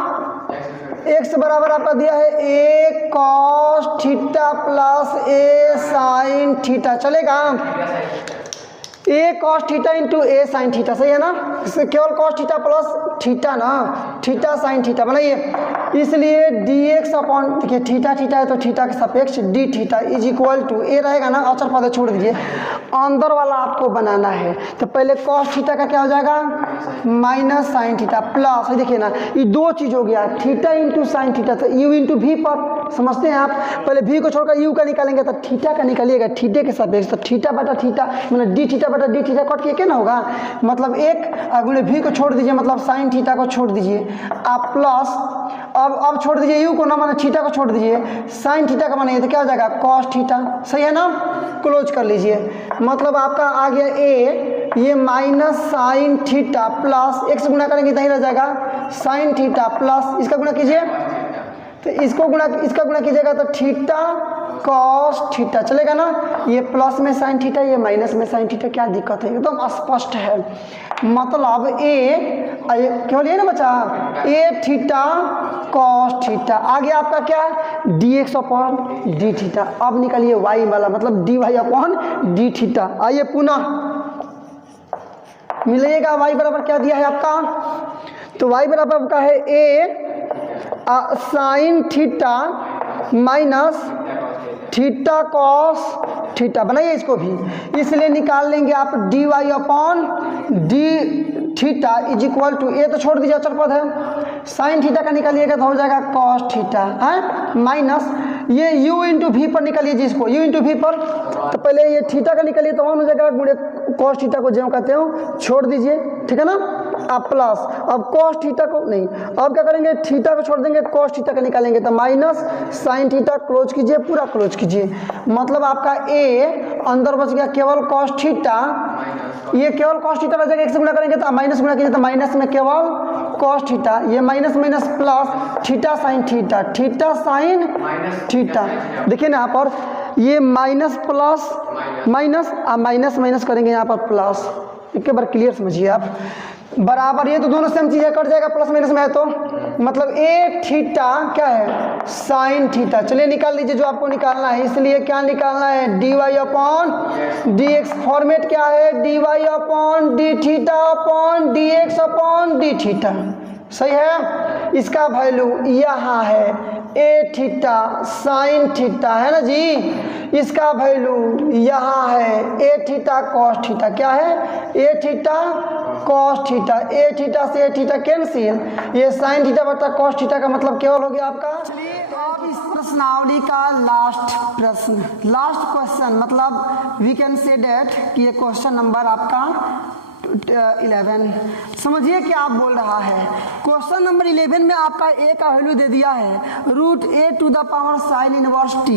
x बराबर आपका दिया है a cos theta plus a sin theta, चलेगा a cos theta into a sin theta, सही है ना, केवल cos थीटा प्लस थीटा ना, थीटा sin थीटा बनाइए, इसलिए dx अपॉन, देखिए थीटा थीटा है तो थीटा के सापेक्ष d theta is equal to a रहेगा ना, अचर पद छोड़ दीजिए, अंदर वाला आपको बनाना है, तो पहले cos थीटा का क्या हो जाएगा माइनस साइन थीटा प्लस, देखिए ना ये दो चीज हो गया, थीटा इंटू साइन थीटा, तो u इंटू वी पर समझते हैं आप, पहले v को छोड़कर u का निकालेंगे तो थीटा का निकालिएगा, थीटे के सापेक्ष, तो थीटा बटा थीटा मतलब d थीटा बटा d थीटा कट के क्या ना होगा, मतलब एक अगले v को छोड़ दीजिए, मतलब साइन थीटा को छोड़ दीजिए आप प्लस, अब छोड़ दीजिए u को ना, माने थीटा को छोड़ दीजिए, साइन थीटा का माने तो क्या हो जाएगा cos थीटा, सही है ना, क्लोज कर लीजिए, मतलब आपका आ गया a, ये माइनस साइन थीटा प्लस एक से गुणा करेंगे नहीं रह जाएगा साइन थीटा प्लस इसका गुणा कीजिए, तो इसका गुणा कीजिएगा तो थीटा कॉस थीटा, चलेगा ना, ये प्लस में साइन थीटा, ये माइनस में साइन थीटा, क्या दिक्कत है, एकदम स्पष्ट है, मतलब a केवल ये ना बचा, a थीटा कॉस थीटा, आगे आपका क्या dx अपॉन डी थीटा। अब निकालिए y वाला, मतलब dy अपॉन डी थीटा। आइए पुनः मिलेगा y बराबर क्या दिया है आपका, तो y बराबर आपका है a sine theta minus theta cos theta, बनाइए इसको भी, इसलिए निकाल लेंगे आप dy upon d theta is equal to, ये तो छोड़ दीजिए अचर पद है, साइन थीटा का निकालिएगा तो हो जाएगा कॉस थीटा है माइनस ये u इंटू वी पर निकालिए जिसको u इंटू वी पर, तो पहले ये थीटा का निकालिए तो 1 हो जाएगा गुणे कॉस थीटा को जो कहते हो छोड़ दीजिए, ठीक है ना, अब प्लस, अब कॉस थीटा को नहीं, अब क्या करेंगे थीटा को छोड़ देंगे, कॉस थीटा का निकालेंगे तो माइनस साइन थीटा, क्लोज कीजिए पूरा क्लोज कीजिए, मतलब आपका a अंदर बच गया केवल कॉस थीटा, ये केवल कॉस थीटा बच जाएगा, एक से गुणा करेंगे तो माइनस गुणा कीजिए तो माइनस में केवल कॉस थीटा, ये minus minus plus theta sine theta, theta sine theta, देखिए ना यहाँ पर ये minus plus minus, minus minus करेंगे यहाँ पर प्लस, एक बार क्लियर समझिए आप, बराबर, ये तो दोनों सेम चीज़ है, कट जाएगा प्लस माइनस में है तो मतलब ए थीटा क्या है साइन थीटा, चलिए निकाल लीजिए जो आपको निकालना है, इसलिए क्या निकालना है dy upon D x, format क्या है dy upon d theta upon D x upon d theta, सही है, इसका वैल्यू यहाँ है ए थीटा साइन थीटा है ना जी, इसका वैल्यू यहाँ है ए थीटा कॉस थीटा, क्या है ए थीटा कॉस थीटा, ए थीटा से ए थीटा कैंसिल, ये साइन थीटा बटा कॉस थीटा का मतलब केवल हो गया आपका। तो अब इस प्रश्नावली का लास्ट प्रश्न, लास्ट क्वेश्चन, मतलब वी कैन से डेट कि ये क्वेश्चन नंबर आपका 11, समझिए क्या आप बोल रहा है, क्वेश्चन नंबर 11 में आपका a का वैल्यू दे दिया है root a to the power sine inverse t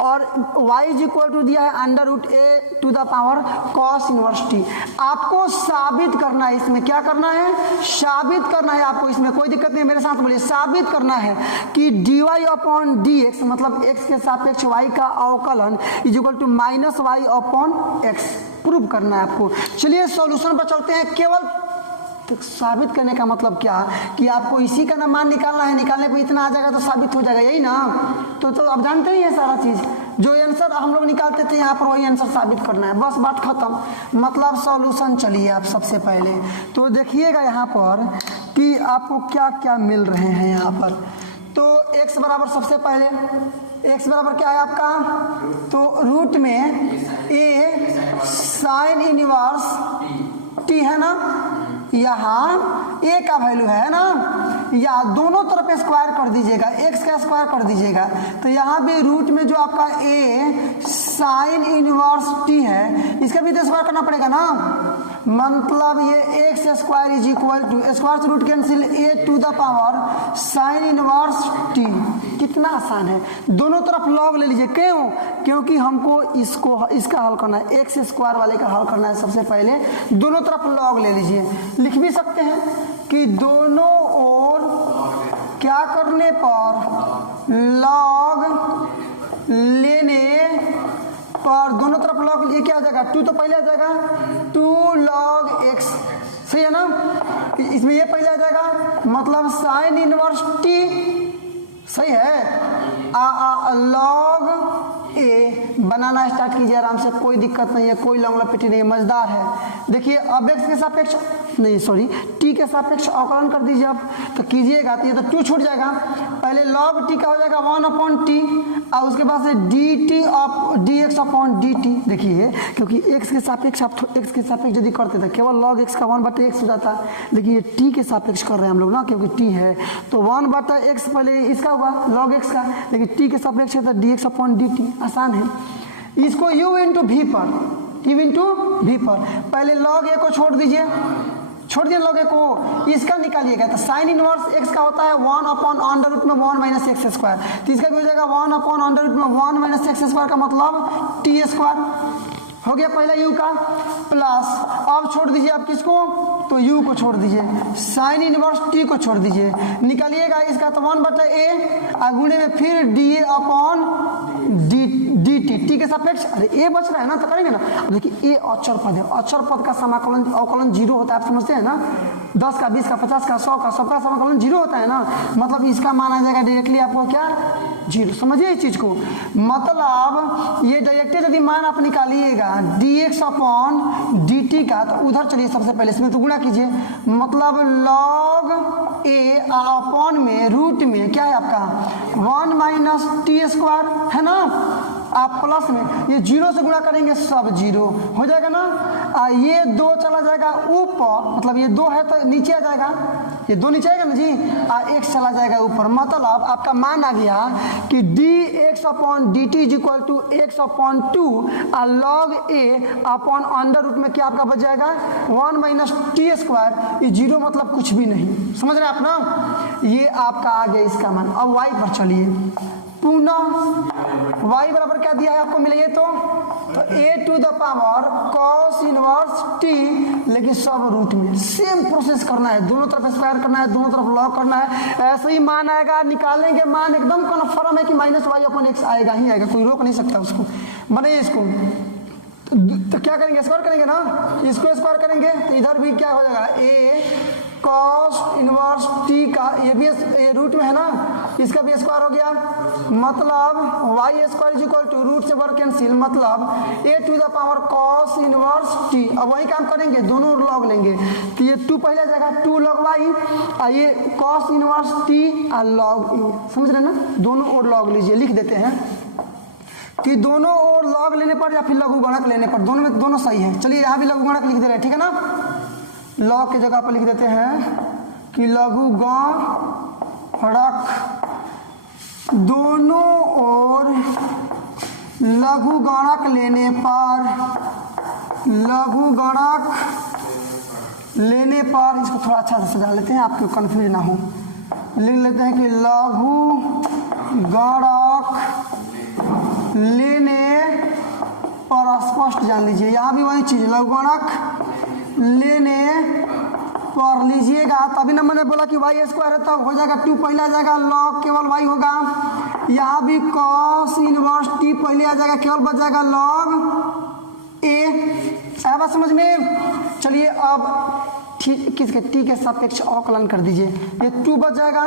और y इज इक्वल टू दिया है under root a to the power cos inverse t, आपको साबित करना है, इसमें क्या करना है साबित करना है आपको, इसमें कोई दिक्कत नहीं, मेरे साथ बोलिए, साबित करना है कि dy अपॉन डी एक्स मतलब x के सापेक्ष y का अवकलन is equal to minus y upon x, prove करना है आपको। चलिए सॉल्यूशन पर चलते हैं, केवल तो साबित करने का मतलब क्या कि आपको इसी का ना मान निकालना है, निकालने पे इतना आ जाएगा तो साबित हो जाएगा, यही ना, तो अब जानते ही है सारा चीज़, जो आंसर हम लोग निकालते थे यहाँ पर वही आंसर साबित करना है, बस बात खत्म, मतलब सॉल्यूशन। चलिए आप सबसे पहले तो देखिएगा यहाँ पर कि आपको क्या क्या मिल रहे हैं यहाँ पर, तो x बराबर सबसे पहले x बराबर क्या है आपका, तो रूट में a साइन इनवर्स t है ना, यहाँ a का वैल्यू है ना, या दोनों तरफ स्क्वायर कर दीजिएगा, x का स्क्वायर कर दीजिएगा, तो यहाँ भी रूट में जो आपका a साइन इनवर्स t है इसका भी तो स्क्वायर करना पड़ेगा ना, मतलब ये x square is equal to square से root cancel a to the power sine inverse t, कितना आसान है, दोनों तरफ लॉग ले लीजिए, क्यों, क्योंकि हमको इसका हल करना है, x स्क्वायर वाले का हल करना है, सबसे पहले दोनों तरफ लॉग ले लीजिए, लिख भी सकते हैं कि दोनों ओर क्या करने पर लॉग लेने पर, दोनों तरफ लॉग, ये क्या हो जाएगा 2 तो पहले आ जाएगा 2 लॉग x, सही है ना, इसमें ये पहले आ जाएगा मतलब साइन इनवर्स t, सही है, लॉग ए, बनाना स्टार्ट कीजिए आराम से, कोई दिक्कत नहीं है, कोई लॉन्ग लपेटी नहीं है, मजेदार है। देखिए अब x के सापेक्ष नहीं सॉरी t के सापेक्ष अवकलन कर दीजिए आप, तो कीजिएगा तो ये तो 2 छूट जाएगा, पहले लॉग t का हो जाएगा 1 अपॉन टी और उसके बाद से D T of D x upon D T, देखिए क्योंकि x के सापेक्ष आप x के सापेक्ष यदि करते थे केवल लॉग x का 1/x हो जाता, लेकिन ये t के सापेक्ष कर रहे हैं हम लोग ना, क्योंकि t है तो 1/x पहले इसका होगा लॉग x का, लेकिन t के सापेक्ष है तो D x upon D T, आसान है। इसको u इंटू वी पर, u इंटू वी पर, पहले लॉग a को छोड़ दीजिए, छोड़ दिया लॉग a को, इसका निकालिएगा तो साइन इनवर्स x का होता है 1 अपॉन अंडर रूट में 1 माइनस एक्स स्क्वायर, तो इसका भी हो जाएगा 1 अपॉन अंडर रूट में 1 माइनस एक्स स्क्वायर का मतलब टी स्क्वायर हो गया पहला u का, प्लस अब छोड़ दीजिए आप किसको, तो u को छोड़ दीजिए, साइन इनवर्स t को छोड़ दीजिए, निकालिएगा इसका तो 1/a गुणे में फिर dA अपॉन dt, t के सापेक्ष, अरे a बच रहा है ना तो करेंगे ना, देखिए a अचर पद है, अचर पद का समाकलन अवकलन 0 होता है, आप समझते हैं ना, 10 का 20 का 50 का 100 का सबका समाकलन 0 होता है ना, मतलब इसका माना जाएगा डायरेक्टली आपको क्या 0, समझिए इस चीज को, मतलब ये डायरेक्टली यदि मान आप निकालिएगा dx अपॉन dt का, तो उधर चलिए सबसे पहले इसमें तो गुणा कीजिए, मतलब log a अपॉन में रूट में क्या है आपका 1 माइनस टी स्क्वायर है ना, आप प्लस में ये 0 से गुणा करेंगे सब 0 हो जाएगा ना। ये 2 चला जाएगा ऊपर, मतलब ये 2 है तो नीचे आ जाएगा, ये 2 नीचे आएगा ना जी, x चला जाएगा ऊपर। मतलब आपका मान आ गया कि dx upon dt is equal to x upon 2 log a upon under root में क्या आपका बच जाएगा 1 माइनस टी स्क्वायर। ये 0 मतलब कुछ भी नहीं, समझ रहे हैं आप ना। ये आपका आ गया इसका मान। अब y पर चलिए, पुनः y बराबर क्या दिया है आपको मिलेगा तो a to the power cos inverse t, लेकिन सब रूट में। सेम प्रोसेस करना है, दोनों तरफ स्क्वायर करना है, दोनों तरफ लॉग करना है। ऐसे ही मान आएगा, निकालेंगे मान एकदम कन्फर्म है कि माइनस वाई अपॉन एक्स आएगा ही आएगा, कोई रोक नहीं सकता उसको। बनाइए इसको तो क्या करेंगे, स्क्वायर करेंगे ना, इसको स्क्वायर करेंगे तो इधर भी क्या हो जाएगा a cos इनवर्स t का, ये भी ये रूट में है ना, इसका भी स्क्वायर हो गया। मतलब y square is equal to root से वर्ग कैंसिल, मतलब a to the power cos inverse t। अब वही काम करेंगे, दोनों ओर लॉग लेंगे तो ये 2 पहले आ जाएगा 2 log y, और ये cos इनवर्स t और log a। समझ रहे ना, दोनों ओर लॉग लीजिए, लिख देते हैं कि दोनों ओर लॉग लेने पर या फिर लघु गुणक लेने पर, दोनों में दोनों सही है। चलिए यहाँ भी लघु गुणक लिख दे रहे हैं, ठीक है ना। लॉग की जगह पर लिख देते हैं कि लघु गुणक, दोनों ओर लघु गुणक लेने पर, लघु गुणक लेने पर, इसको थोड़ा अच्छा से सजा लेते हैं आपको कंफ्यूज ना हो। लिख लेते हैं कि लघु गुणक लेने पर, स्पष्ट जान लीजिए, यहाँ भी वही चीज, लघु गुणक लेने पर लीजिएगा। तभी ना मैंने बोला कि वाई स्क्वायर है तो हो जाएगा 2 पहले आ जाएगा, लॉग केवल वाई होगा। यहाँ भी cos इनवर्स t पहले आ जाएगा, केवल बच जाएगा लॉग a। आया बात समझ में। चलिए अब किसके t के सापेक्ष अवकलन कर दीजिए, ये 2 बच जाएगा,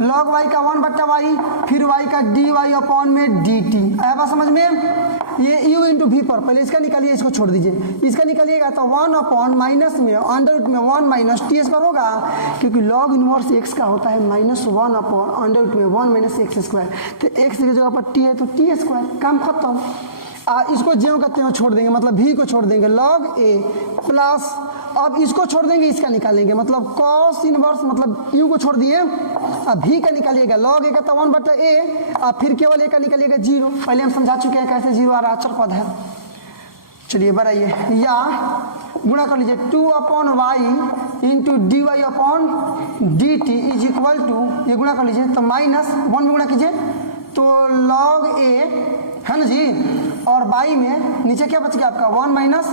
log y का 1/y, फिर y का dy अपॉन में dt। आया बात समझ में। ये u इंटू v पर पहले इसका निकालिए, इसको छोड़ दीजिए, इसका निकालिएगा तो 1 अपॉन माइनस में अंडर रूट में 1 माइनस टी स्क्वायर होगा, क्योंकि log इनवर्स x का होता है -1 अपॉन अंडर रूट में 1 माइनस एक्स स्क्वायर। तो x की जगह पर t है तो टी स्क्वायर, काम खत्म। इसको ज्यों का त्यों छोड़ देंगे, मतलब v को छोड़ देंगे, log a प्लस, अब इसको छोड़ देंगे, इसका निकालेंगे, मतलब cos इनवर्स, मतलब u को छोड़ दिए, अब v का निकालिएगा, log a का तो 1/a, अब फिर केवल a का निकालिएगा 0। पहले हम समझा चुके हैं कैसे 0 आ रहा, अचर पद है। चलिए बढ़ाइए, या गुणा कर लीजिए 2 upon y into d Y upon D T is equal to, ये गुणा कर लीजिए तो -1 में गुणा कीजिए तो log a है ना जी, और बाई में नीचे क्या बच गया आपका 1 माइनस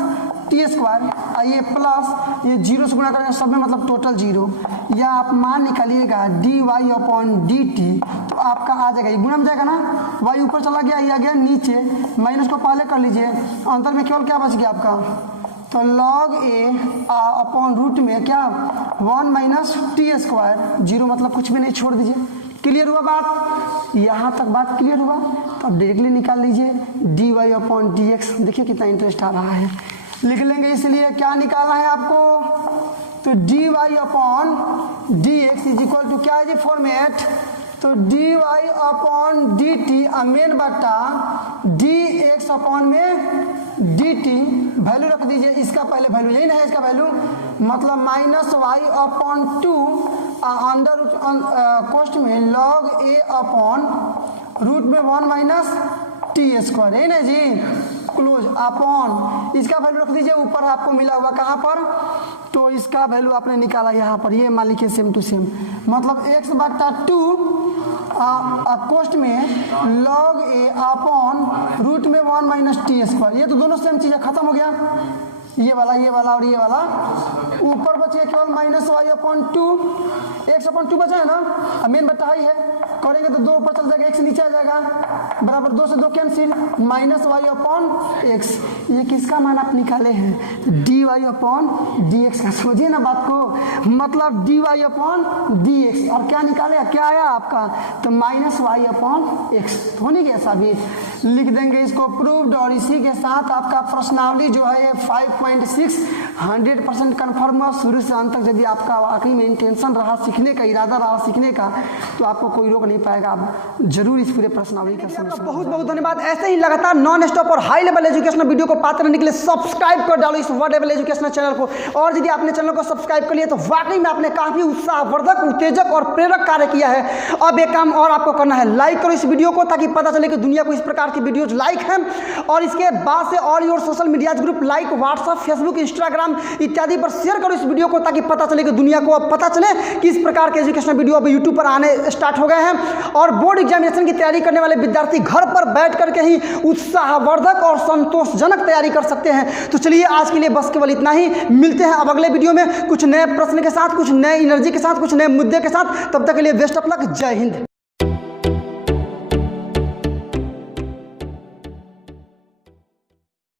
टी स्क्वायर, ये प्लस ये 0 से गुणा करेंगे सब में, मतलब टोटल 0। या आप मान निकालिएगा D Y upon D T, तो आपका आ जाएगा, ये गुणा में जाएगा ना, वाई ऊपर चला गया, ये आ गया नीचे, माइनस को पहले कर लीजिए, अंतर में केवल क्या बच गया आपका, तो log a अपॉन रूट में क्या 1 माइनस टी स्क्वायर, 0 मतलब कुछ भी नहीं, छोड़ दीजिए। क्लियर हुआ बात, यहाँ तक बात क्लियर हुआ। तो अब डायरेक्टली निकाल लीजिए d Y upon D x, देखिए कितना इंटरेस्ट आ रहा है, लिख लेंगे। इसलिए क्या निकालना है आपको, तो d Y upon D x is equal to क्या है जी फॉर्मेट, तो d Y upon D t मेन बट्टा डी एक्स अपॉन में डी टी, वैल्यू रख दीजिए, इसका पहले वैल्यू यही ना है, इसका वैल्यू मतलब -y अपॉन 2 अंडर रूट कोष्ट में log a अपॉन रूट में 1 माइनस टी स्क्वायर, है ना जी, क्लोज अपॉन, इसका वैल्यू रख दीजिए, ऊपर आपको मिला हुआ कहाँ पर, तो इसका वैल्यू आपने निकाला यहाँ पर, ये मान लीजिए सेम टू सेम, मतलब x/2 कोष्ट में log a अपॉन रूट में 1 माइनस टी स्क्वायर, ये तो दोनों सेम चीज़ है, खत्म हो गया, ये वाला और ये वाला, ऊपर बचे केवल -y अपॉन 2, x/2 बचा है ना, मेन बट्टा ही है, करेंगे तो 2 ऊपर चल जाएगा, x नीचे आ जाएगा, बराबर 2 से 2 कैंसिल, -y अपॉन x, ये किसका मान आप निकाले हैं, dy अपॉन dx का, समझिए ना बात को, मतलब dy अपॉन dx, और क्या निकाले, क्या आया आपका, तो -y अपॉन x, हो नहीं गया साबित, लिख देंगे इसको प्रूव्ड। और इसी के साथ आपका प्रश्नावली जो है 5.6 100% कन्फर्म है शुरू से अंत तक। यदि आपका वाकई में इंटेंशन रहा सीखने का, इरादा रहा सीखने का, तो आपको कोई रोक नहीं पाएगा। आप जरूर इस पूरे प्रश्नावली का सॉल्यूशन। बहुत बहुत धन्यवाद। ऐसे ही लगातार नॉन स्टॉप और हाई लेवल एजुकेशनल वीडियो को पाते रहने के लिए सब्सक्राइब कर डालो इस वर्ड लेवल एजुकेशनल चैनल को। और यदि आपने चैनल को सब्सक्राइब कर लिया तो वाकई में आपने काफी उत्साहवर्धक, उत्तेजक और प्रेरक कार्य किया है। अब एक काम और आपको करना है, लाइक करो इस वीडियो को ताकि पता चले कि दुनिया को इस प्रकार की वीडियोज लाइक हैं। और इसके बाद से all your social media group like WhatsApp, Facebook, Instagram इत्यादि पर शेयर करो इस वीडियो को ताकि पता चले कि दुनिया को अब पता चले कि इस प्रकार के एजुकेशनल वीडियो अब यूट्यूब पर आने स्टार्ट हो गए हैं। और बोर्ड एग्जामिनेशन की तैयारी करने वाले विद्यार्थी घर पर बैठ करके ही उत्साहवर्धक और संतोषजनक तैयारी कर सकते हैं। तो चलिए आज के लिए बस केवल इतना ही। मिलते हैं अब अगले वीडियो में कुछ नए प्रश्न के साथ, कुछ नए एनर्जी के साथ, कुछ नए मुद्दे के साथ। तब तक के लिए बेस्ट ऑफ लक। जय हिंद।